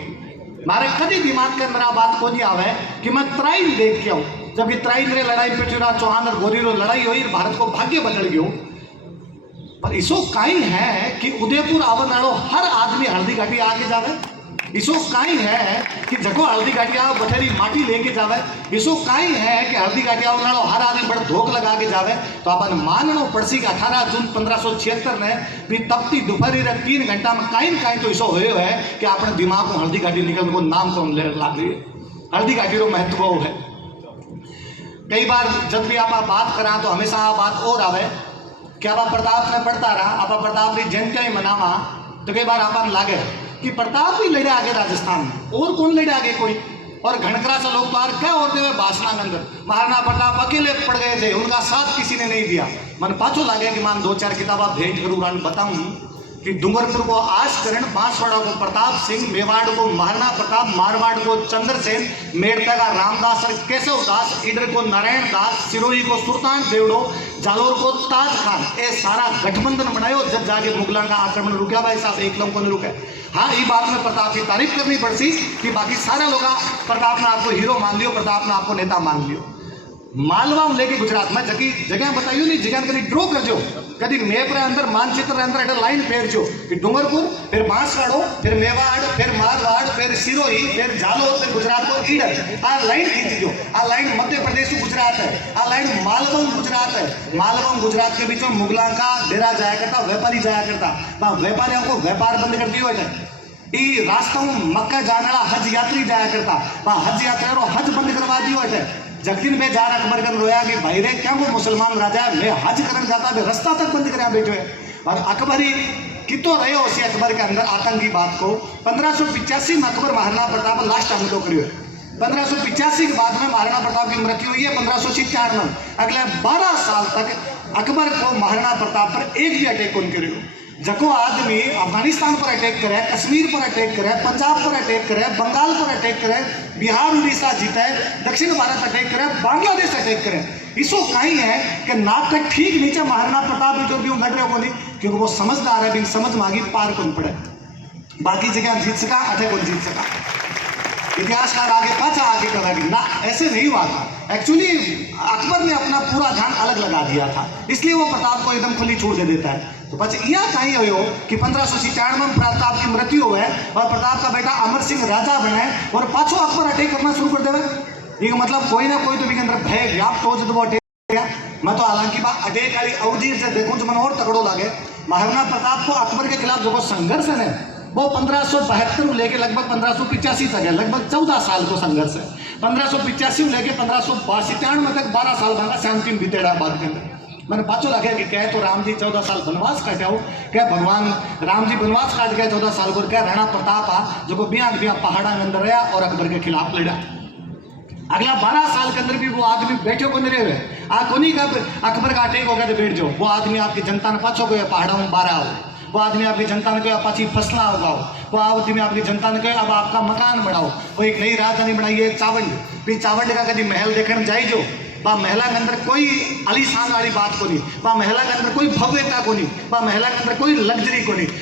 हमारे कभी दिमाग के अंदर बात को नहीं आवे कि मैं त्राइन देख के आऊँ जबकि त्राइन रे लड़ाई पृथ्वीराज चौहान और गोरी रो लड़ाई हुई भारत को भाग्य बदल गयो। पर इसो काई है कि उदयपुर आवन वालों हर आदमी हल्दी घाटी आगे जावे। इसो काई है कि जको हल्दी घाटी आओ बथेरी माटी लेके जावे। इसो काई है कि हल्दी घाटी आवन वालों हर आदमी बड़ा धोख लगा के जावे। तो अपन माननो पड़सी का 18 जून 1576 ने भी तपती दोपहरी रे 3 घंटा में काई तो इसो होयो है कि अपने दिमाग को हल्दी घाटी निकल को नाम कौन ले लाग रही है। हल्दी घाटी रो महत्व है। कई बार जब भी आप बात करा तो हमेशा आ बात और आवे कि आप प्रताप ने पढ़ता रहा, आप प्रताप की जयंती ही मनावा तो कई बार अपन लागे कि प्रताप ही लड़े आगे राजस्थान में, और कौन लड़े आगे कोई। और घनकरा से लोग बाहर क्या होते हुए भाषणा के अंदर महाराणा प्रताप अकेले पड़ गए थे, उनका साथ किसी ने नहीं दिया। मन पाछो लागे कि मान 2-4 किताबा भेंट करूँ बताऊं कि डूंगरपुर को आशकरण, बांसवाड़ा को प्रताप सिंह, मेवाड़ को महाराणा प्रताप, मारवाड़ को चंद्रसेन, मेड़ता का रामदास और केशव दास, इडर को नारायण दास, सिरोही को सुल्तान देवड़ो, जालोर को ताज खान, ये सारा गठबंधन बनायो जब जाके मुगलों का आक्रमण रुका। भाई साहब एक लोग को नहीं रुके। हाँ ये बात में प्रताप की तारीफ करनी पड़ती कि बाकी सारे लोग प्रताप ने आपको हीरो मान लियो, प्रताप ने आपको नेता मान लियो। मालवा लेके गुजरात में जगह बताइयो नहीं, जगह कभी ड्रॉ कर जो, कभी मैप रे अंदर मानचित्र रे अंदर एक लाइन फेर जो कि डूंगरपुर, फिर बांसवाड़ो, फिर मेवाड़, फिर मारवाड़, फिर सिरोही, फिर जालोर, फिर गुजरात को ईडर। आ लाइन खींच जो, आ लाइन मध्य प्रदेश गुजरात है, आ लाइन मालवम गुजरात है। मालवम गुजरात के बीच में मुगला का डेरा जाया करता, व्यापारी जाया करता। व्यापारियों को व्यापार बंद कर दियो है। रास्ता में मक्का जाने वाला हज यात्री जाया करता, हज यात्री हज बंद करवा दियो है। जगदीन बे जार अकबर कर रोया कि भाई रे क्या वो मुसलमान राजा है, मैं हज करन जाता बे रास्ता तक बंद कर बैठे है। और अकबर ही कितो रहे उसी अकबर के अंदर आतंकी बात को 1585 में अकबर महाराणा प्रताप लास्ट टाइम तो करियो। 1585 के बाद में महाराणा प्रताप की मृत्यु हुई है 1596 में। अगले 12 साल तक अकबर को महाराणा प्रताप पर एक भी अटैक कौन करियो। जको आदमी अफगानिस्तान पर अटैक करे, कश्मीर पर अटैक करे, पंजाब पर अटैक करे, बंगाल पर अटैक करे, बिहार उड़ीसा जीते, दक्षिण भारत अटैक करे, बांग्लादेश अटैक करे। इसो कहीं है कि नाटक ठीक नीचे महाराणा प्रताप जो भी लड़ रहे को नहीं, क्योंकि वो समझदार है, समझ मांगी पार कौन पड़े। बाकी जगह जीत सका, अटैक कौन जीत सका। इतिहासकार आगे पाछा आगे करा ना, ऐसे नहीं हुआ था। एक्चुअली अकबर ने अपना पूरा ध्यान अलग लगा दिया था, इसलिए वो प्रताप को एकदम खुली छूट दे देता है। तो बस यह कहीं हो कि 1596 में प्रताप की मृत्यु हो है और प्रताप का बेटा अमर सिंह राजा बने और पाछो अकबर अटैक करना शुरू कर देवे। ये मतलब कोई ना कोई तो भी अंदर भय व्याप्त हो जब वो अटैक किया। मैं तो हालांकि बात अटैक वाली अवधि से देखूं तो मन और तगड़ो लगे। महाराणा प्रताप को अकबर के खिलाफ जो संघर्ष है वो 1572 लेके लगभग 1585 तक है, लगभग 14 साल को संघर्ष है। 1585 लेके 1592 तक 12 साल बना शांति बीतेड़ा बाद के अंदर। मैंने पाछो लगे कि कह तो राम जी 14 साल वनवास काटा हो, क्या भगवान राम जी वनवास काट गए 14 साल को, क्या राणा प्रताप आ जो बिया पहाड़ा के अंदर रहा और अकबर के खिलाफ लड़ा। अगला 12 साल के अंदर भी वो आदमी बैठे को नहीं रहे आ कोनी का अकबर का अटैक हो गया तो बैठ जाओ। वो आदमी आपकी जनता ने पाछो गए पहाड़ों में 12 हो, वो आदमी आपकी जनता ने कहा पाची फसला उगाओ, वो आदमी आपकी जनता ने कहा अब आपका मकान बनाओ। वो एक नई राजधानी बनाई है चावंड, भी चावंड का कभी महल देखने जाई जो बा महिला के अंदर कोई आलीशान वाली बात को नहीं, बा महिला के अंदर कोई भव्यता को नहीं, बा महिला के अंदर कोई लग्जरी को नहीं।